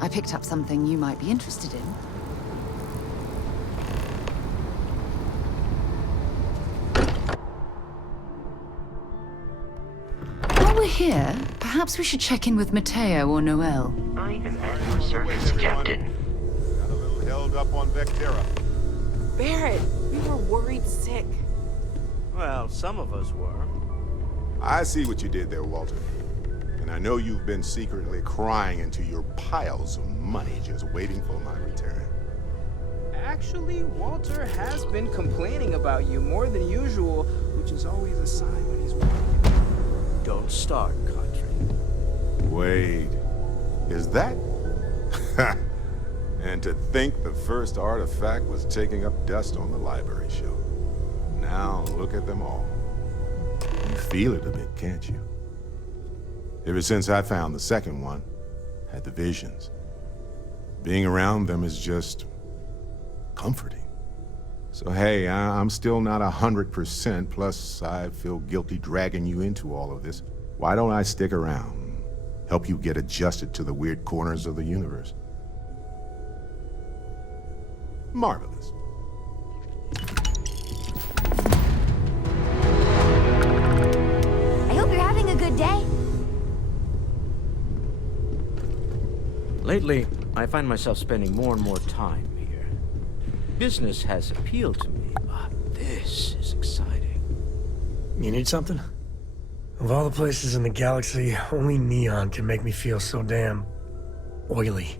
I picked up something you might be interested in. While we're here, perhaps we should check in with Mateo or Noel. I am at your service, Captain. Got a little held up on Vectera. Barrett, we were worried sick. Well, some of us were. I see what you did there, Walter. And I know you've been secretly crying into your piles of money just waiting for my return. Actually, Walter has been complaining about you more than usual, which is always a sign when he's worried. Don't start, Country. Wait, is that? And to think the first artifact was taking up dust on the library shelf. Now look at them all. You feel it a bit, can't you? Ever since I found the second one, had the visions. Being around them is just comforting. So hey, I'm still not 100%, plus I feel guilty dragging you into all of this. Why don't I stick around, help you get adjusted to the weird corners of the universe? Marvelous. I hope you're having a good day. Lately, I find myself spending more and more time here. Business has appealed to me, but this is exciting. You need something? Of all the places in the galaxy, only Neon can make me feel so damn oily.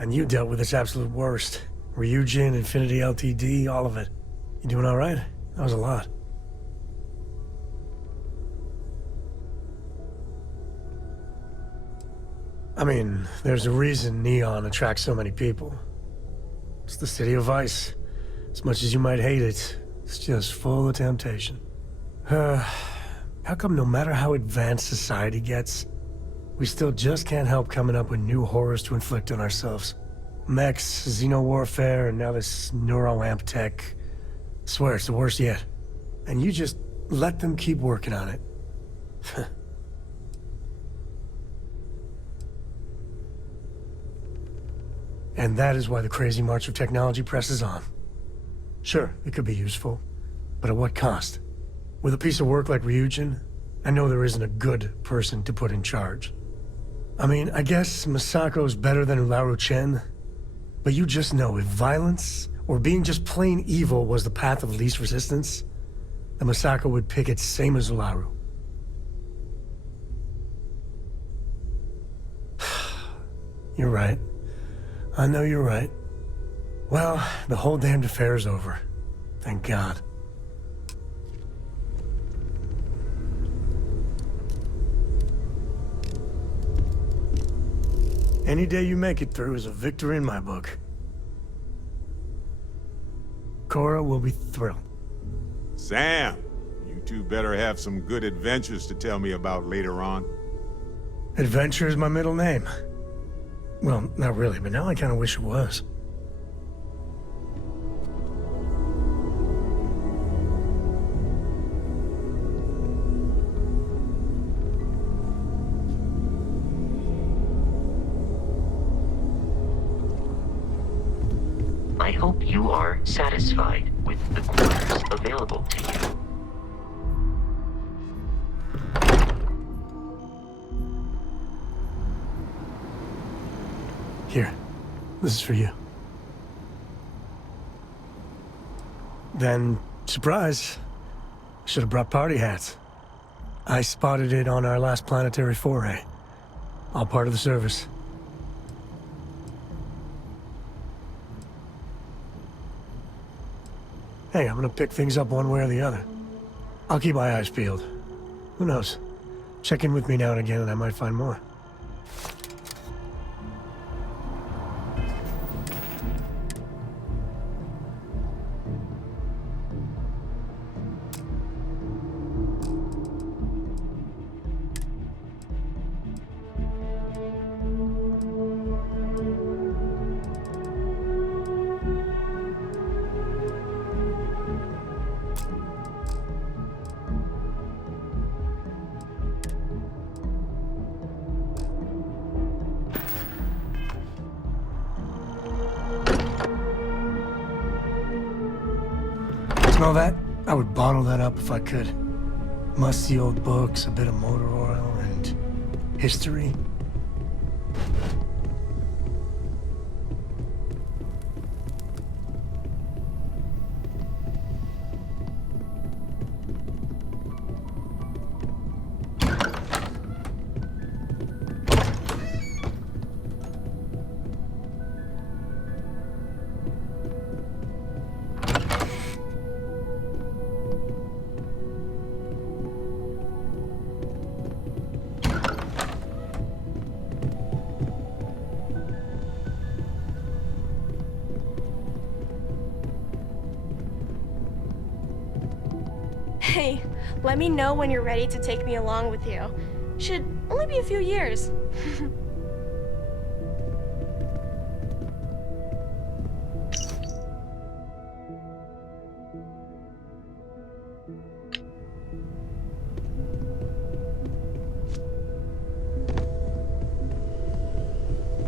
And you dealt with its absolute worst. Ryujin, Infinity LTD, all of it. You doing all right? That was a lot. I mean, there's a reason Neon attracts so many people. It's the city of ice. As much as you might hate it, it's just full of temptation. How come no matter how advanced society gets, we still just can't help coming up with new horrors to inflict on ourselves? Mechs, xeno-warfare, and now this neuro-amp tech. I swear it's the worst yet. And you just let them keep working on it. And that is why the crazy march of technology presses on. Sure, it could be useful, but at what cost? With a piece of work like Ryujin, I know there isn't a good person to put in charge. I mean, I guess Masako's better than Ularu Chen, but you just know if violence, or being just plain evil was the path of least resistance, then Masako would pick it same as Ularu. You're right. I know you're right. Well, the whole damned affair is over. Thank God. Any day you make it through is a victory in my book. Cora will be thrilled. Sam, you two better have some good adventures to tell me about later on. Adventure is my middle name. Well, not really, but now I kind of wish it was. I hope you are satisfied with the quarters available to you. Here, this is for you. Then, surprise, should have brought party hats. I spotted it on our last planetary foray. All part of the service. Hey, I'm gonna pick things up one way or the other. I'll keep my eyes peeled. Who knows? Check in with me now and again and I might find more. and all that, I would bottle that up if I could. Musty old books, a bit of motor oil, and history. Hey, let me know when you're ready to take me along with you. Should only be a few years.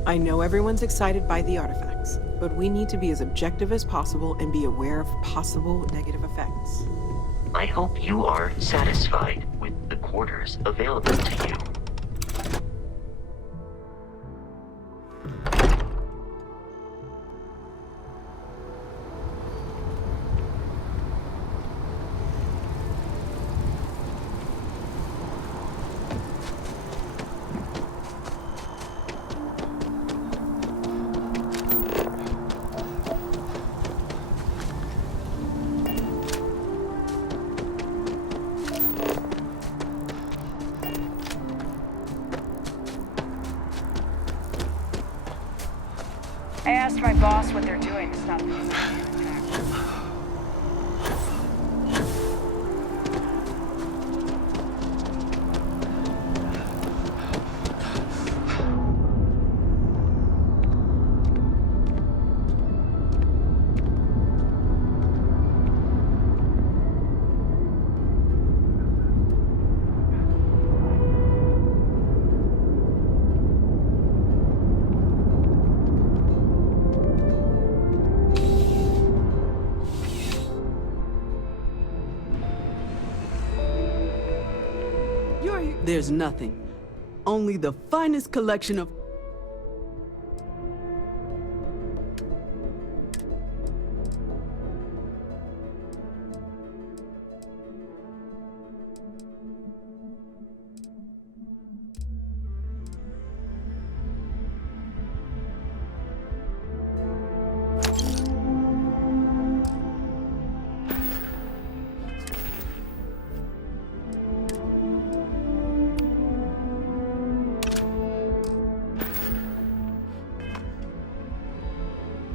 I know everyone's excited by the artifacts, but we need to be as objective as possible and be aware of possible negative effects. I hope you are satisfied with the quarters available to you. I asked my boss what they're doing to stop these. There's nothing. Only the finest collection of...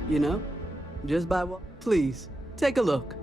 You know, just by what? Please, take a look.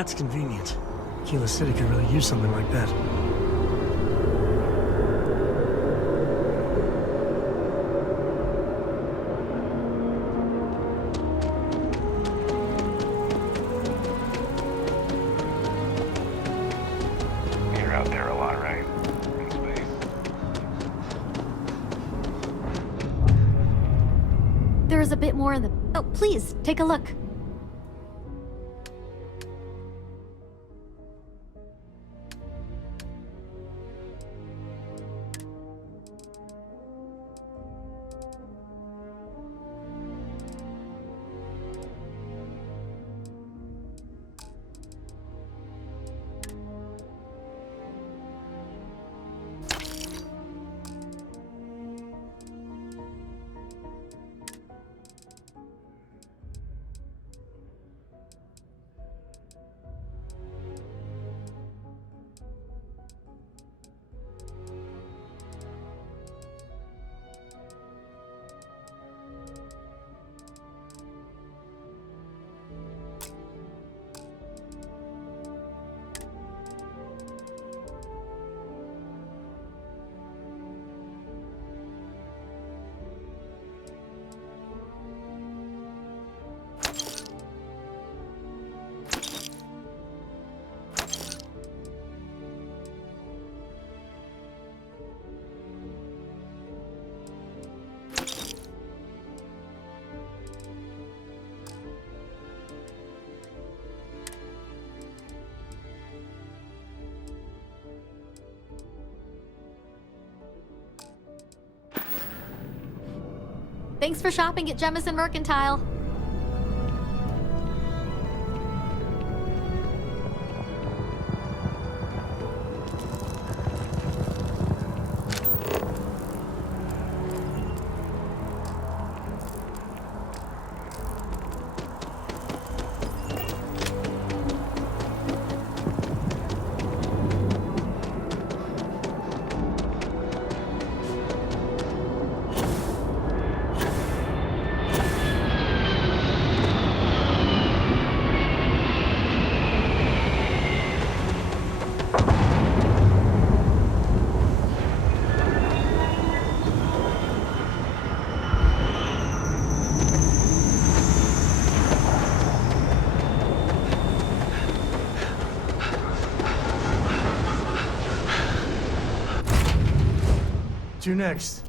That's convenient. Kila City could really use something like that. You're out there a lot, right? In space. There is a bit more in the... Oh, please, take a look. Thanks for shopping at Jemison Mercantile. You next.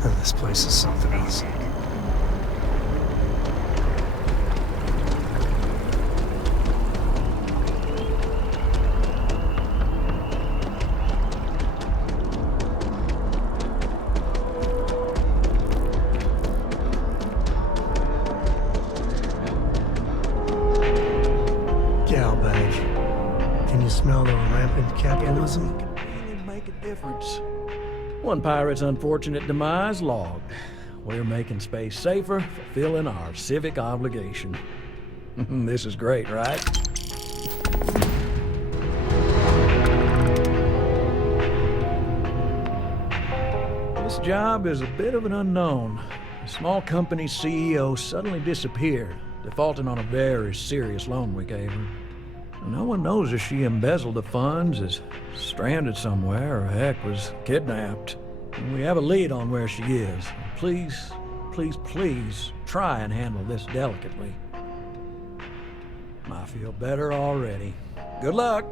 This place is something else. Galbag, can you smell the rampant capitalism? Make a difference. One pirate's unfortunate demise logged. We're making space safer, fulfilling our civic obligation. This is great, right? This job is a bit of an unknown. A small company's CEO suddenly disappeared, defaulting on a very serious loan we gave her. No one knows if she embezzled the funds, is stranded somewhere, or heck, was kidnapped. And we have a lead on where she is. Please, please, please try and handle this delicately. I feel better already. Good luck.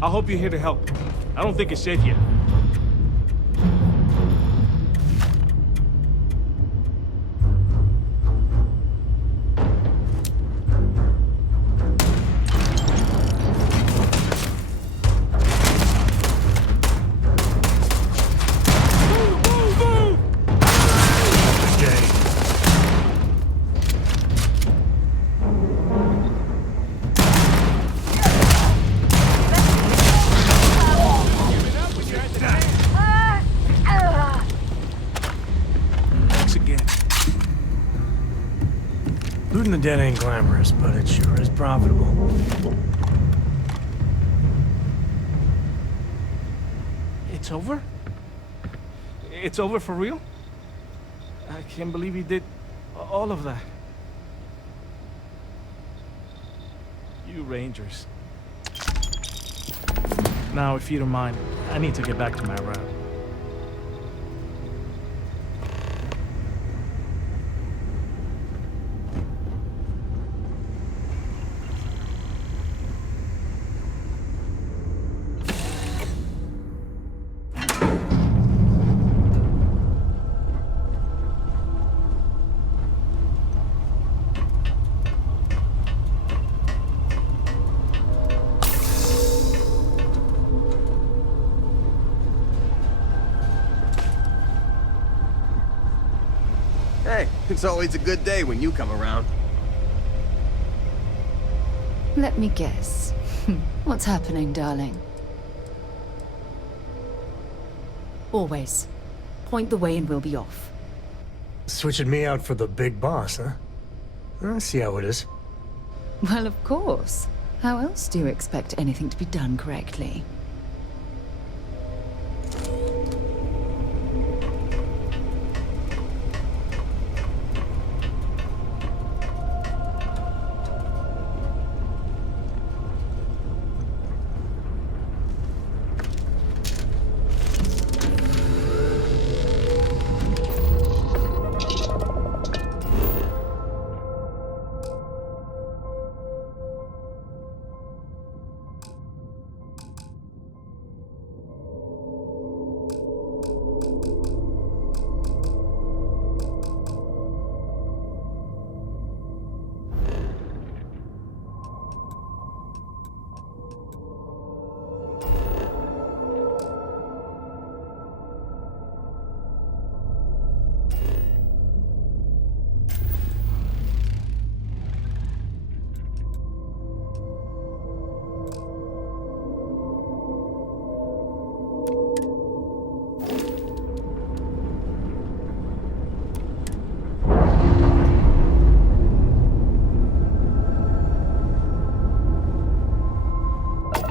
I hope you're here to help. I don't think it's safe yet. Looting the dead ain't glamorous, but it sure is profitable. It's over? It's over for real? I can't believe he did all of that. You Rangers. Now, if you don't mind, I need to get back to my route. Hey, it's always a good day when you come around. Let me guess. What's happening, darling? Always. Point the way and we'll be off. Switching me out for the big boss, huh? I see how it is. Well, of course. How else do you expect anything to be done correctly?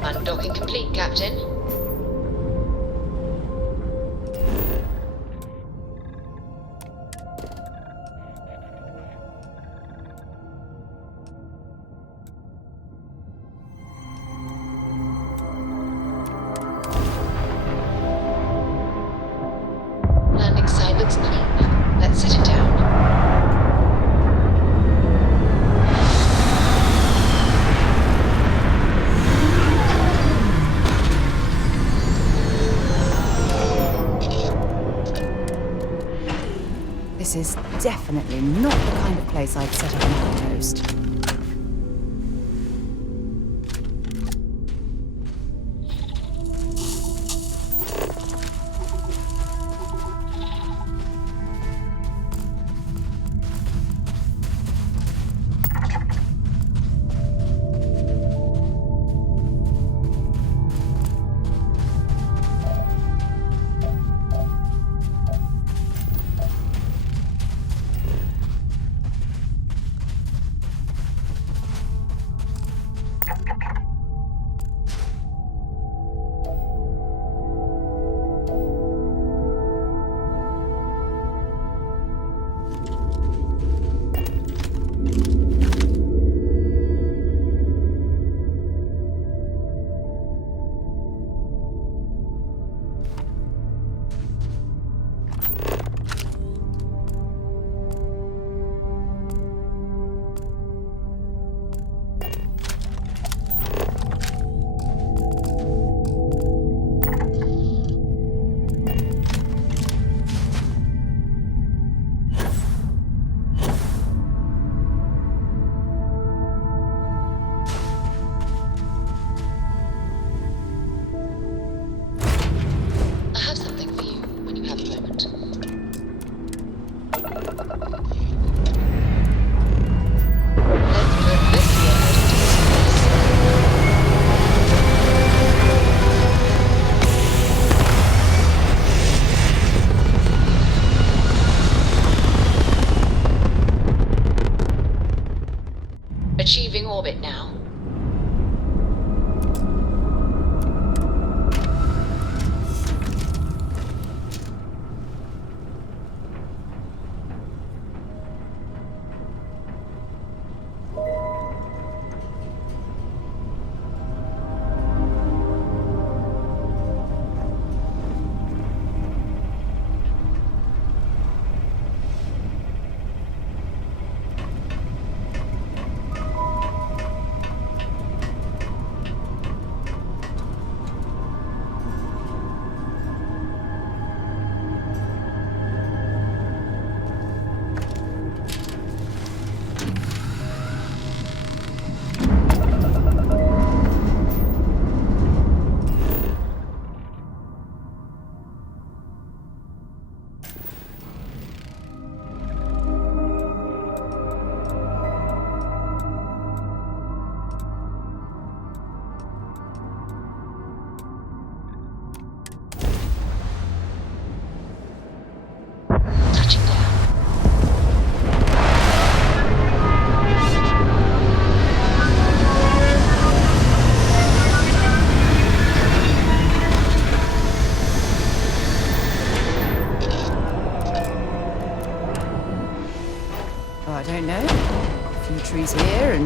Undocking complete, Captain. Landing site looks clean. Let's set it down. This is definitely not the kind of place I'd set up an outpost.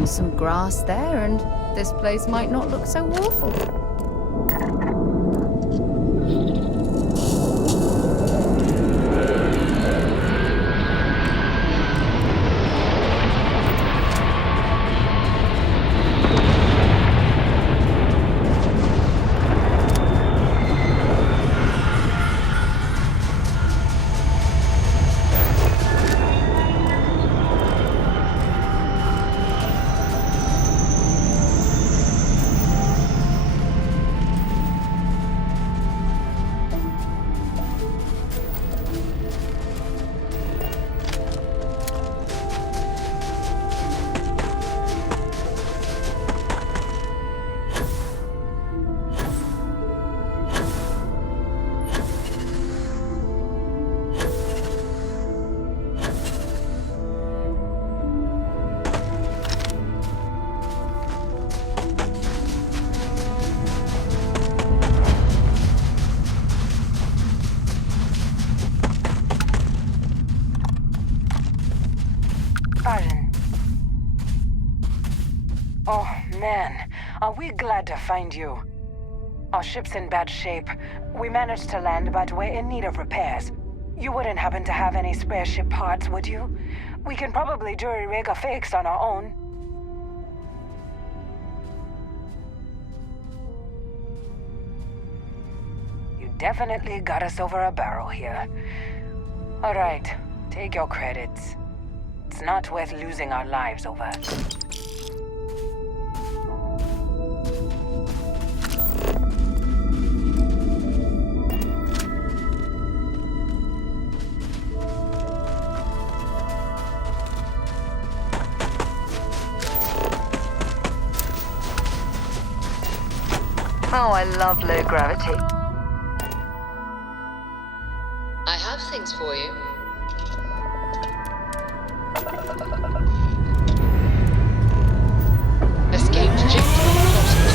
and some grass there, and this place might not look so awful. Oh, man. Are we glad to find you? Our ship's in bad shape. We managed to land, but we're in need of repairs. You wouldn't happen to have any spare ship parts, would you? We can probably jury-rig a fix on our own. You definitely got us over a barrel here. All right, take your credits. It's not worth losing our lives over. Oh, I love low gravity. I have things for you. Escape trajectory plotted.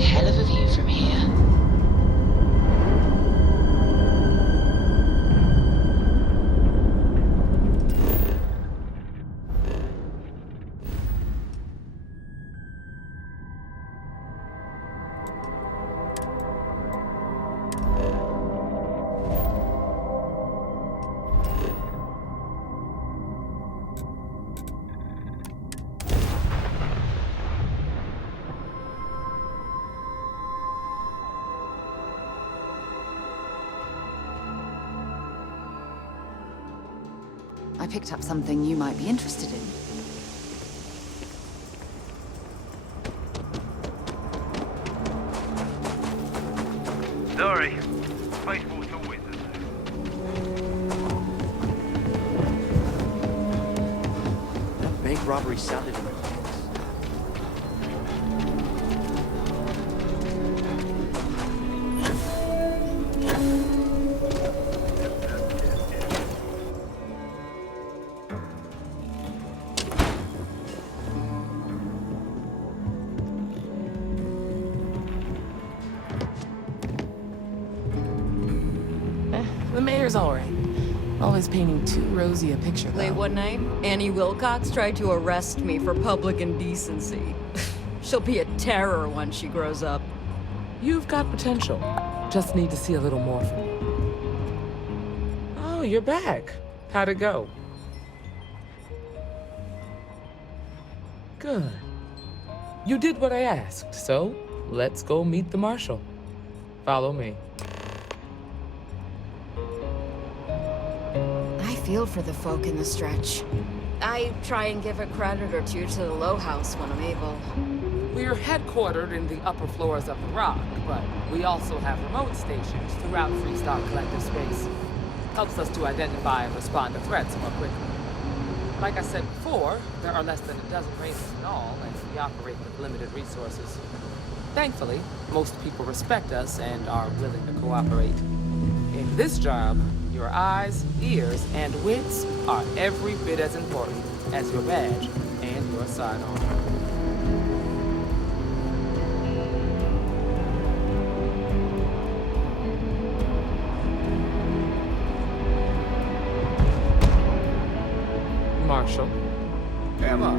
Hell of a view from here. I picked up something you might be interested in. Sorry. Spaceport's always the same. That bank robbery sounded intense. The mayor's all right. Always painting too rosy a picture, though. Late one night, Annie Wilcox tried to arrest me for public indecency. She'll be a terror once she grows up. You've got potential. Just need to see a little more from you. Oh, you're back. How'd it go? Good. You did what I asked, so let's go meet the marshal. Follow me. I feel for the folk in the stretch. I try and give a credit or two to the Low House when I'm able. We're headquartered in the upper floors of the Rock, but we also have remote stations throughout Freestar Collective space. Helps us to identify and respond to threats more quickly. Like I said before, there are less than a dozen races in all, and we operate with limited resources. Thankfully, most people respect us and are willing to cooperate. In this job, your eyes, ears, and wits are every bit as important as your badge and your sidearm. Emma!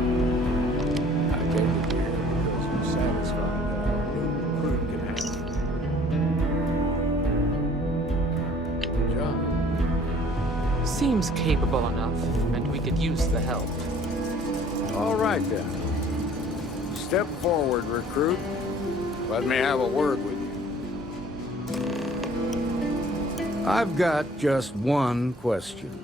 I came to you here because you're satisfied that our new recruit can handle. John. Seems capable enough, and we could use the help. All right, then. Step forward, recruit. Let me have a word with you. I've got just one question.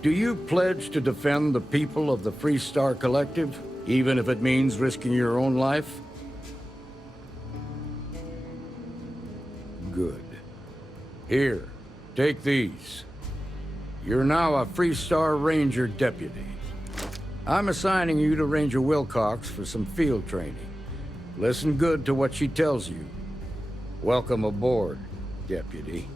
Do you pledge to defend the people of the Freestar Collective, even if it means risking your own life? Good. Here, take these. You're now a Freestar Ranger deputy. I'm assigning you to Ranger Wilcox for some field training. Listen good to what she tells you. Welcome aboard, deputy.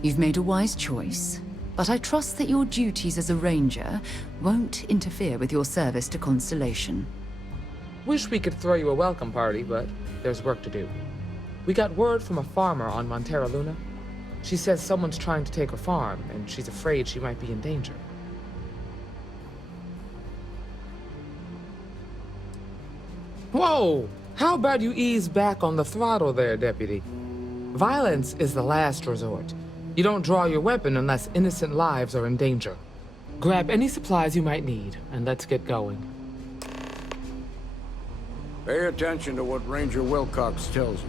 You've made a wise choice, but I trust that your duties as a ranger won't interfere with your service to Constellation. Wish we could throw you a welcome party, but there's work to do. We got word from a farmer on Montera Luna. She says someone's trying to take her farm, and she's afraid she might be in danger. Whoa! How about you ease back on the throttle there, Deputy? Violence is the last resort. You don't draw your weapon unless innocent lives are in danger. Grab any supplies you might need, and let's get going. Pay attention to what Ranger Wilcox tells you.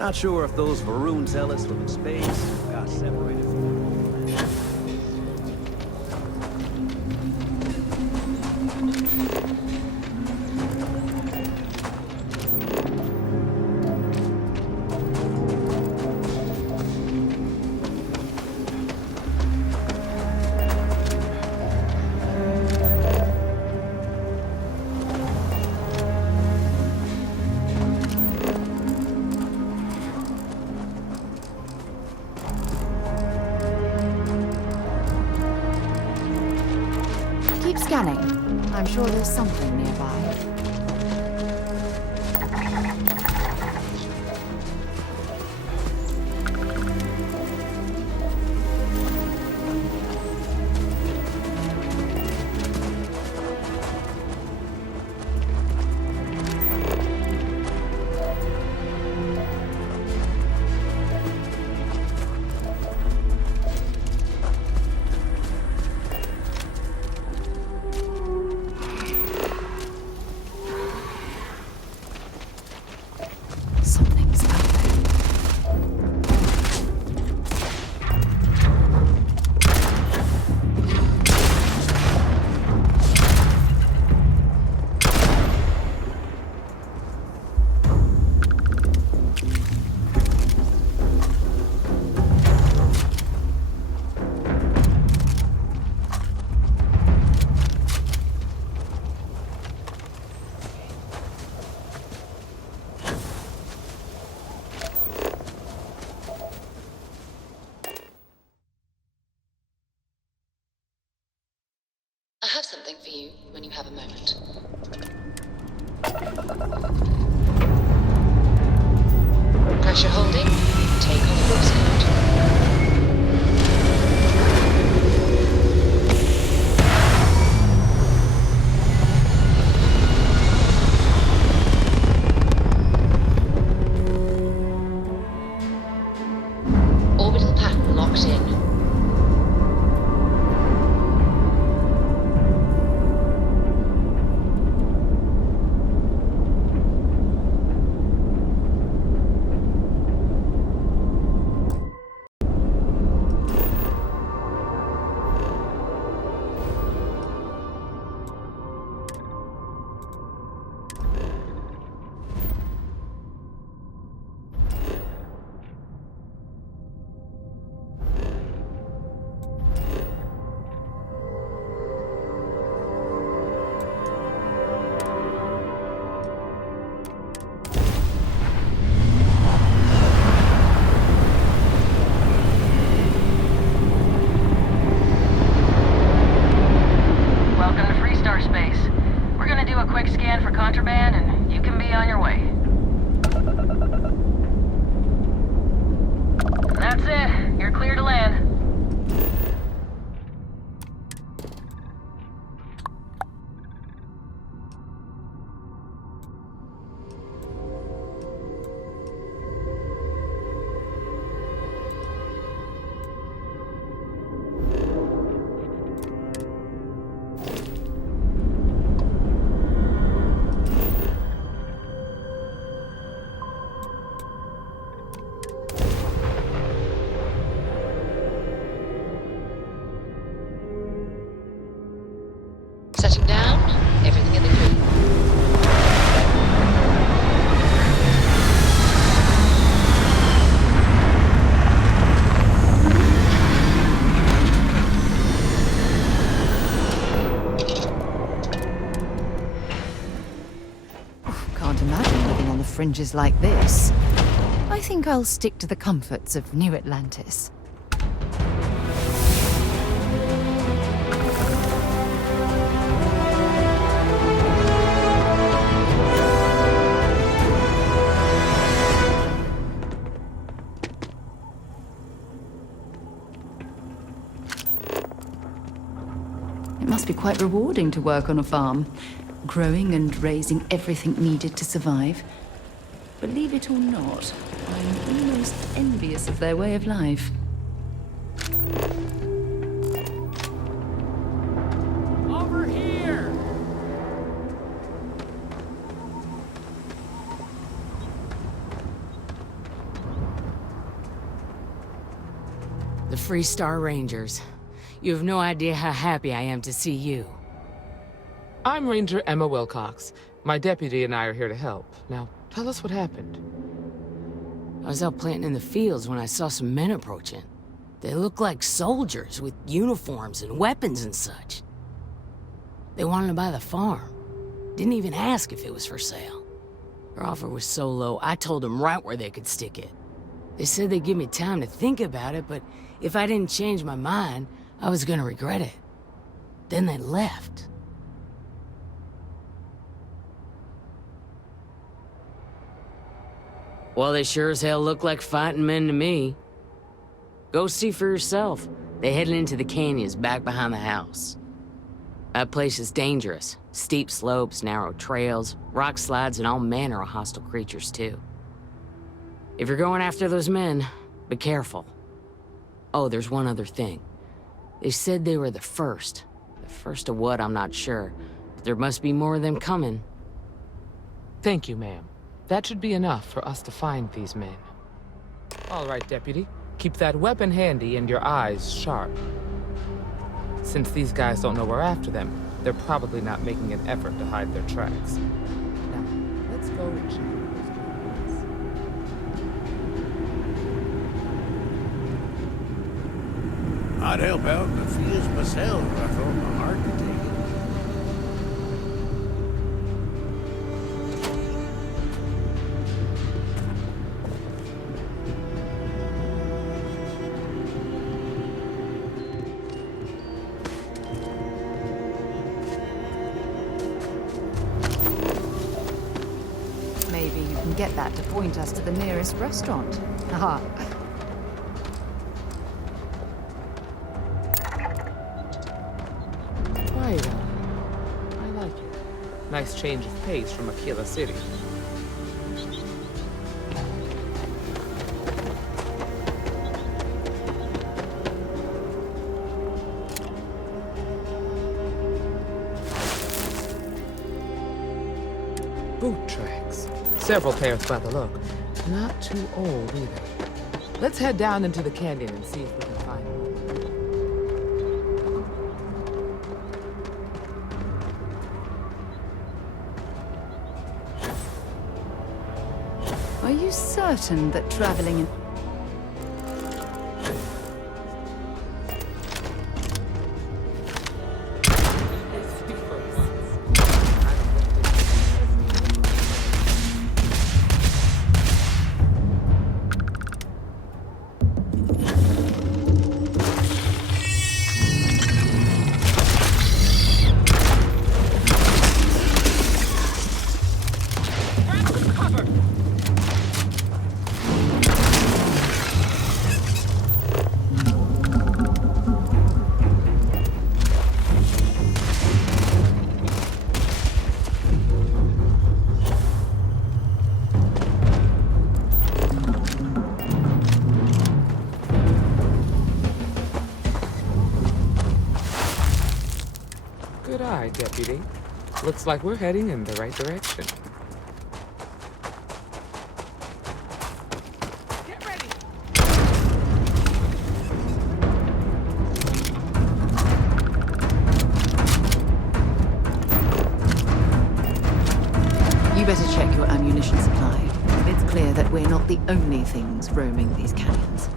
Not sure if those Varun zealots live in space or got separated from their homeland. Keep scanning. I'm sure there's something nearby. I have something for you when you have a moment. Pressure holding. Take off force code. Orbital pattern locked in. contraband and you can be on your way. That's it. You're clear to land. Setting down, everything in the green. Can't imagine living on the fringes like this. I think I'll stick to the comforts of New Atlantis. It must be quite rewarding to work on a farm, growing and raising everything needed to survive. Believe it or not, I'm almost envious of their way of life. Over here! The Freestar Rangers. You have no idea how happy I am to see you. I'm Ranger Emma Wilcox. My deputy and I are here to help. Now, tell us what happened. I was out planting in the fields when I saw some men approaching. They looked like soldiers with uniforms and weapons and such. They wanted to buy the farm. Didn't even ask if it was for sale. Their offer was so low, I told them right where they could stick it. They said they'd give me time to think about it, but if I didn't change my mind, I was gonna regret it. Then they left. Well, they sure as hell look like fighting men to me. Go see for yourself. They headed into the canyons back behind the house. That place is dangerous. Steep slopes, narrow trails, rock slides, and all manner of hostile creatures, too. If you're going after those men, be careful. Oh, there's one other thing. They said they were the first. The first of what, I'm not sure. But there must be more of them coming. Thank you, ma'am. That should be enough for us to find these men. All right, Deputy. Keep that weapon handy and your eyes sharp. Since these guys don't know we're after them, they're probably not making an effort to hide their tracks. Now, let's go and check those guys. I'd help out in the fields myself if I thought my heart could take it. Maybe you can get that to point us to the nearest restaurant. Aha. Quiet out. I like it. Nice change of pace from Aquila City. Boot tracks. Several pairs by the look. Not too old either. Let's head down into the canyon and see if we can find more. Are you certain that traveling in... Good eye, Deputy. Looks like we're heading in the right direction. Get ready! You better check your ammunition supply. It's clear that we're not the only things roaming these canyons.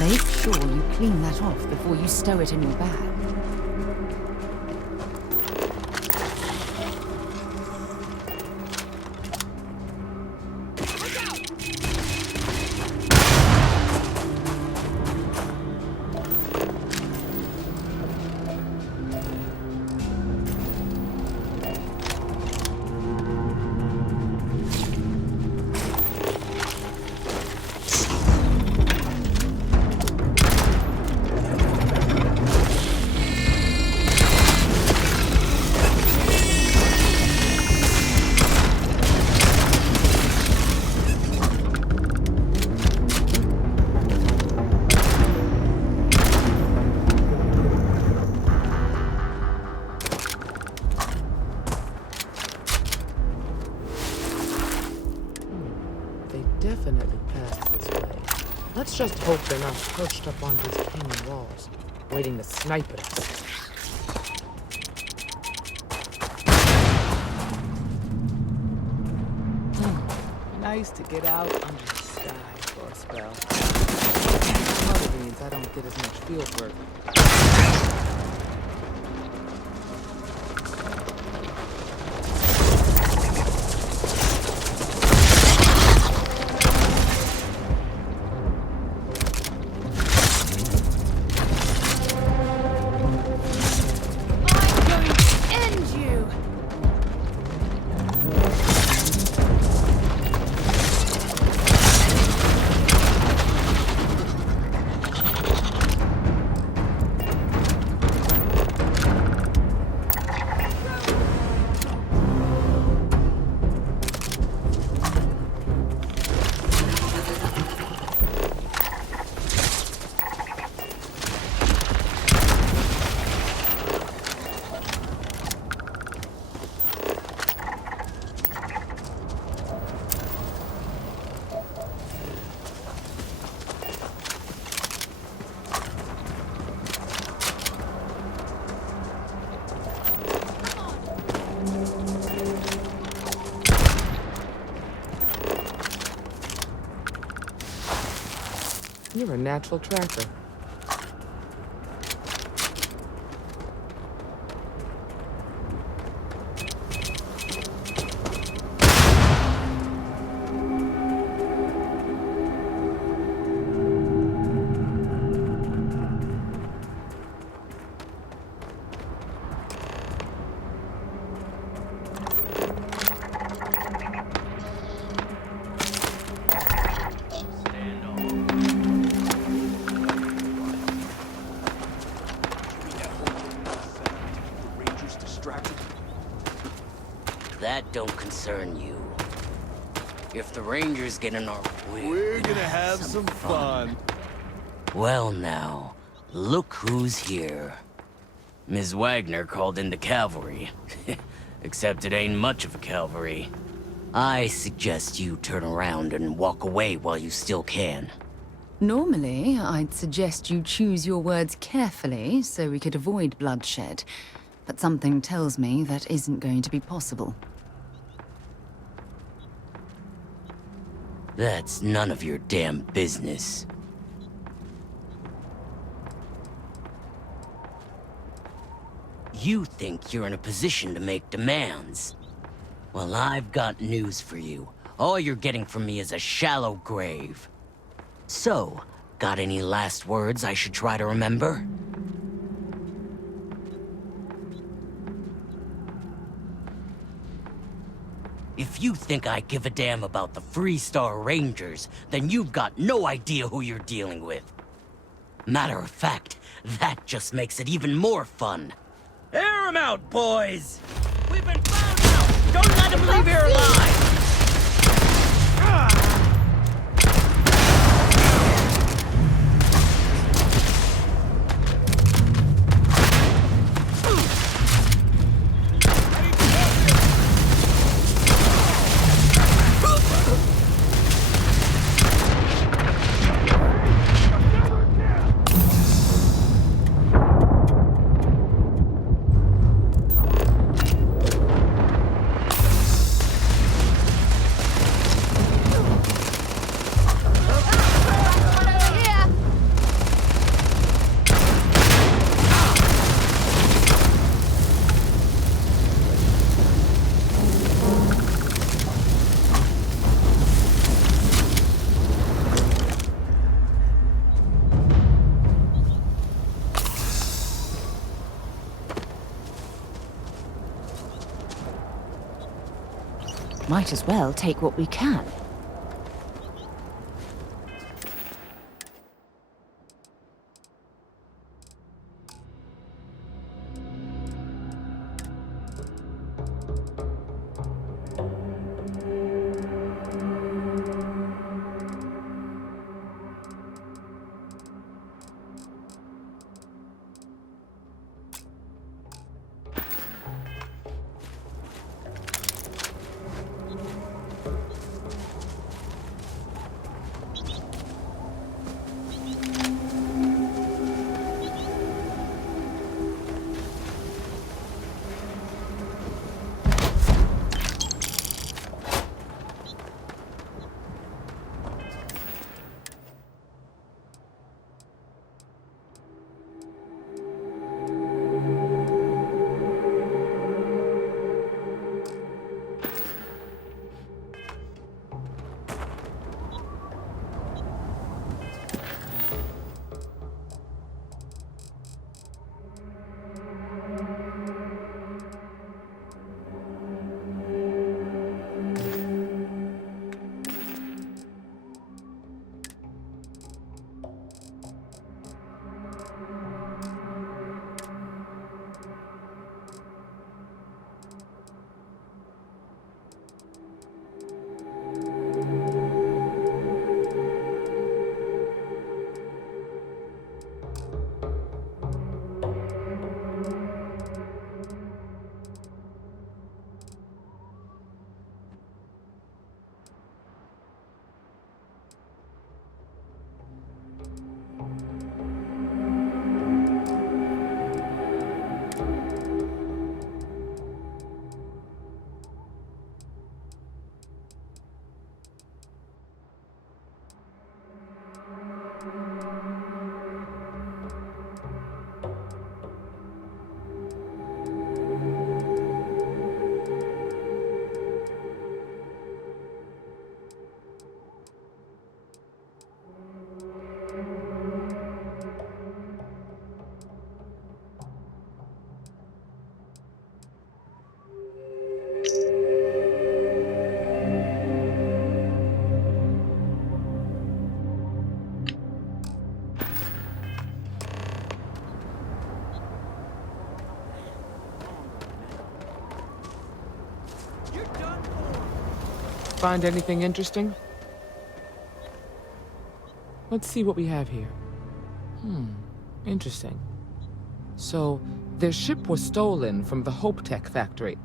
Make sure you clean that off before you stow it in your bag. Definitely passed this way. Let's just hope they're not perched up on these canyon walls, waiting to snipe at us. Nice to get out under the sky for a spell. Some other means I don't get as much field work. You're a natural tracker. That don't concern you. If the Rangers get in our way, we're gonna have some fun. Well now, look who's here. Ms. Wagner called in the cavalry. Except it ain't much of a cavalry. I suggest you turn around and walk away while you still can. Normally, I'd suggest you choose your words carefully so we could avoid bloodshed. But something tells me that isn't going to be possible. That's none of your damn business. You think you're in a position to make demands. Well, I've got news for you. All you're getting from me is a shallow grave. So, got any last words I should try to remember? If you think I give a damn about the Freestar Rangers, then you've got no idea who you're dealing with. Matter of fact, that just makes it even more fun. Air 'em out, boys! We've been found out! Don't let them leave here alive! Might as well take what we can. Find anything interesting? Let's see what we have here. Interesting. So, their ship was stolen from the Hope Tech factory.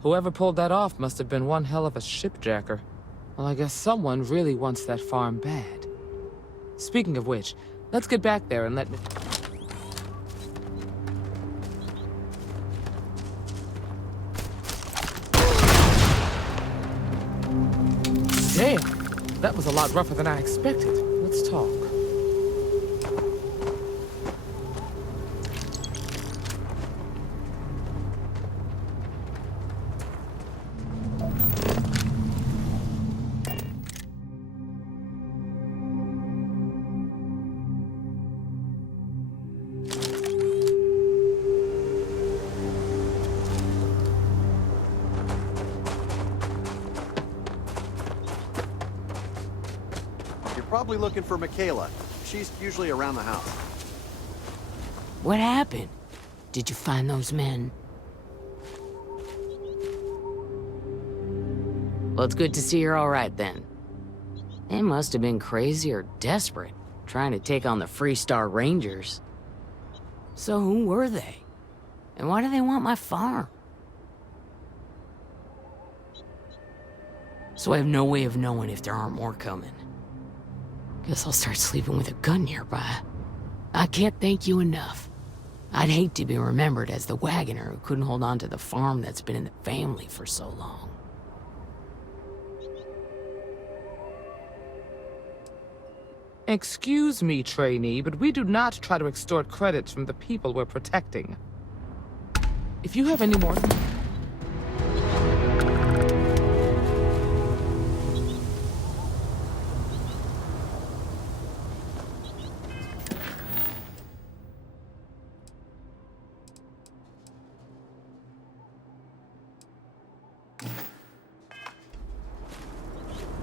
Whoever pulled that off must have been one hell of a shipjacker. Well, I guess someone really wants that farm bad. Speaking of which, let's get back there and let me... Damn! That was a lot rougher than I expected. Let's talk. Probably looking for Michaela. She's usually around the house. What happened? Did you find those men? Well, it's good to see you're all right then. They must have been crazy or desperate, trying to take on the Freestar Rangers. So who were they? And why do they want my farm? So I have no way of knowing if there aren't more coming. Guess I'll start sleeping with a gun nearby. I can't thank you enough. I'd hate to be remembered as the wagoner who couldn't hold on to the farm that's been in the family for so long. Excuse me, trainee, but we do not try to extort credits from the people we're protecting. If you have any more...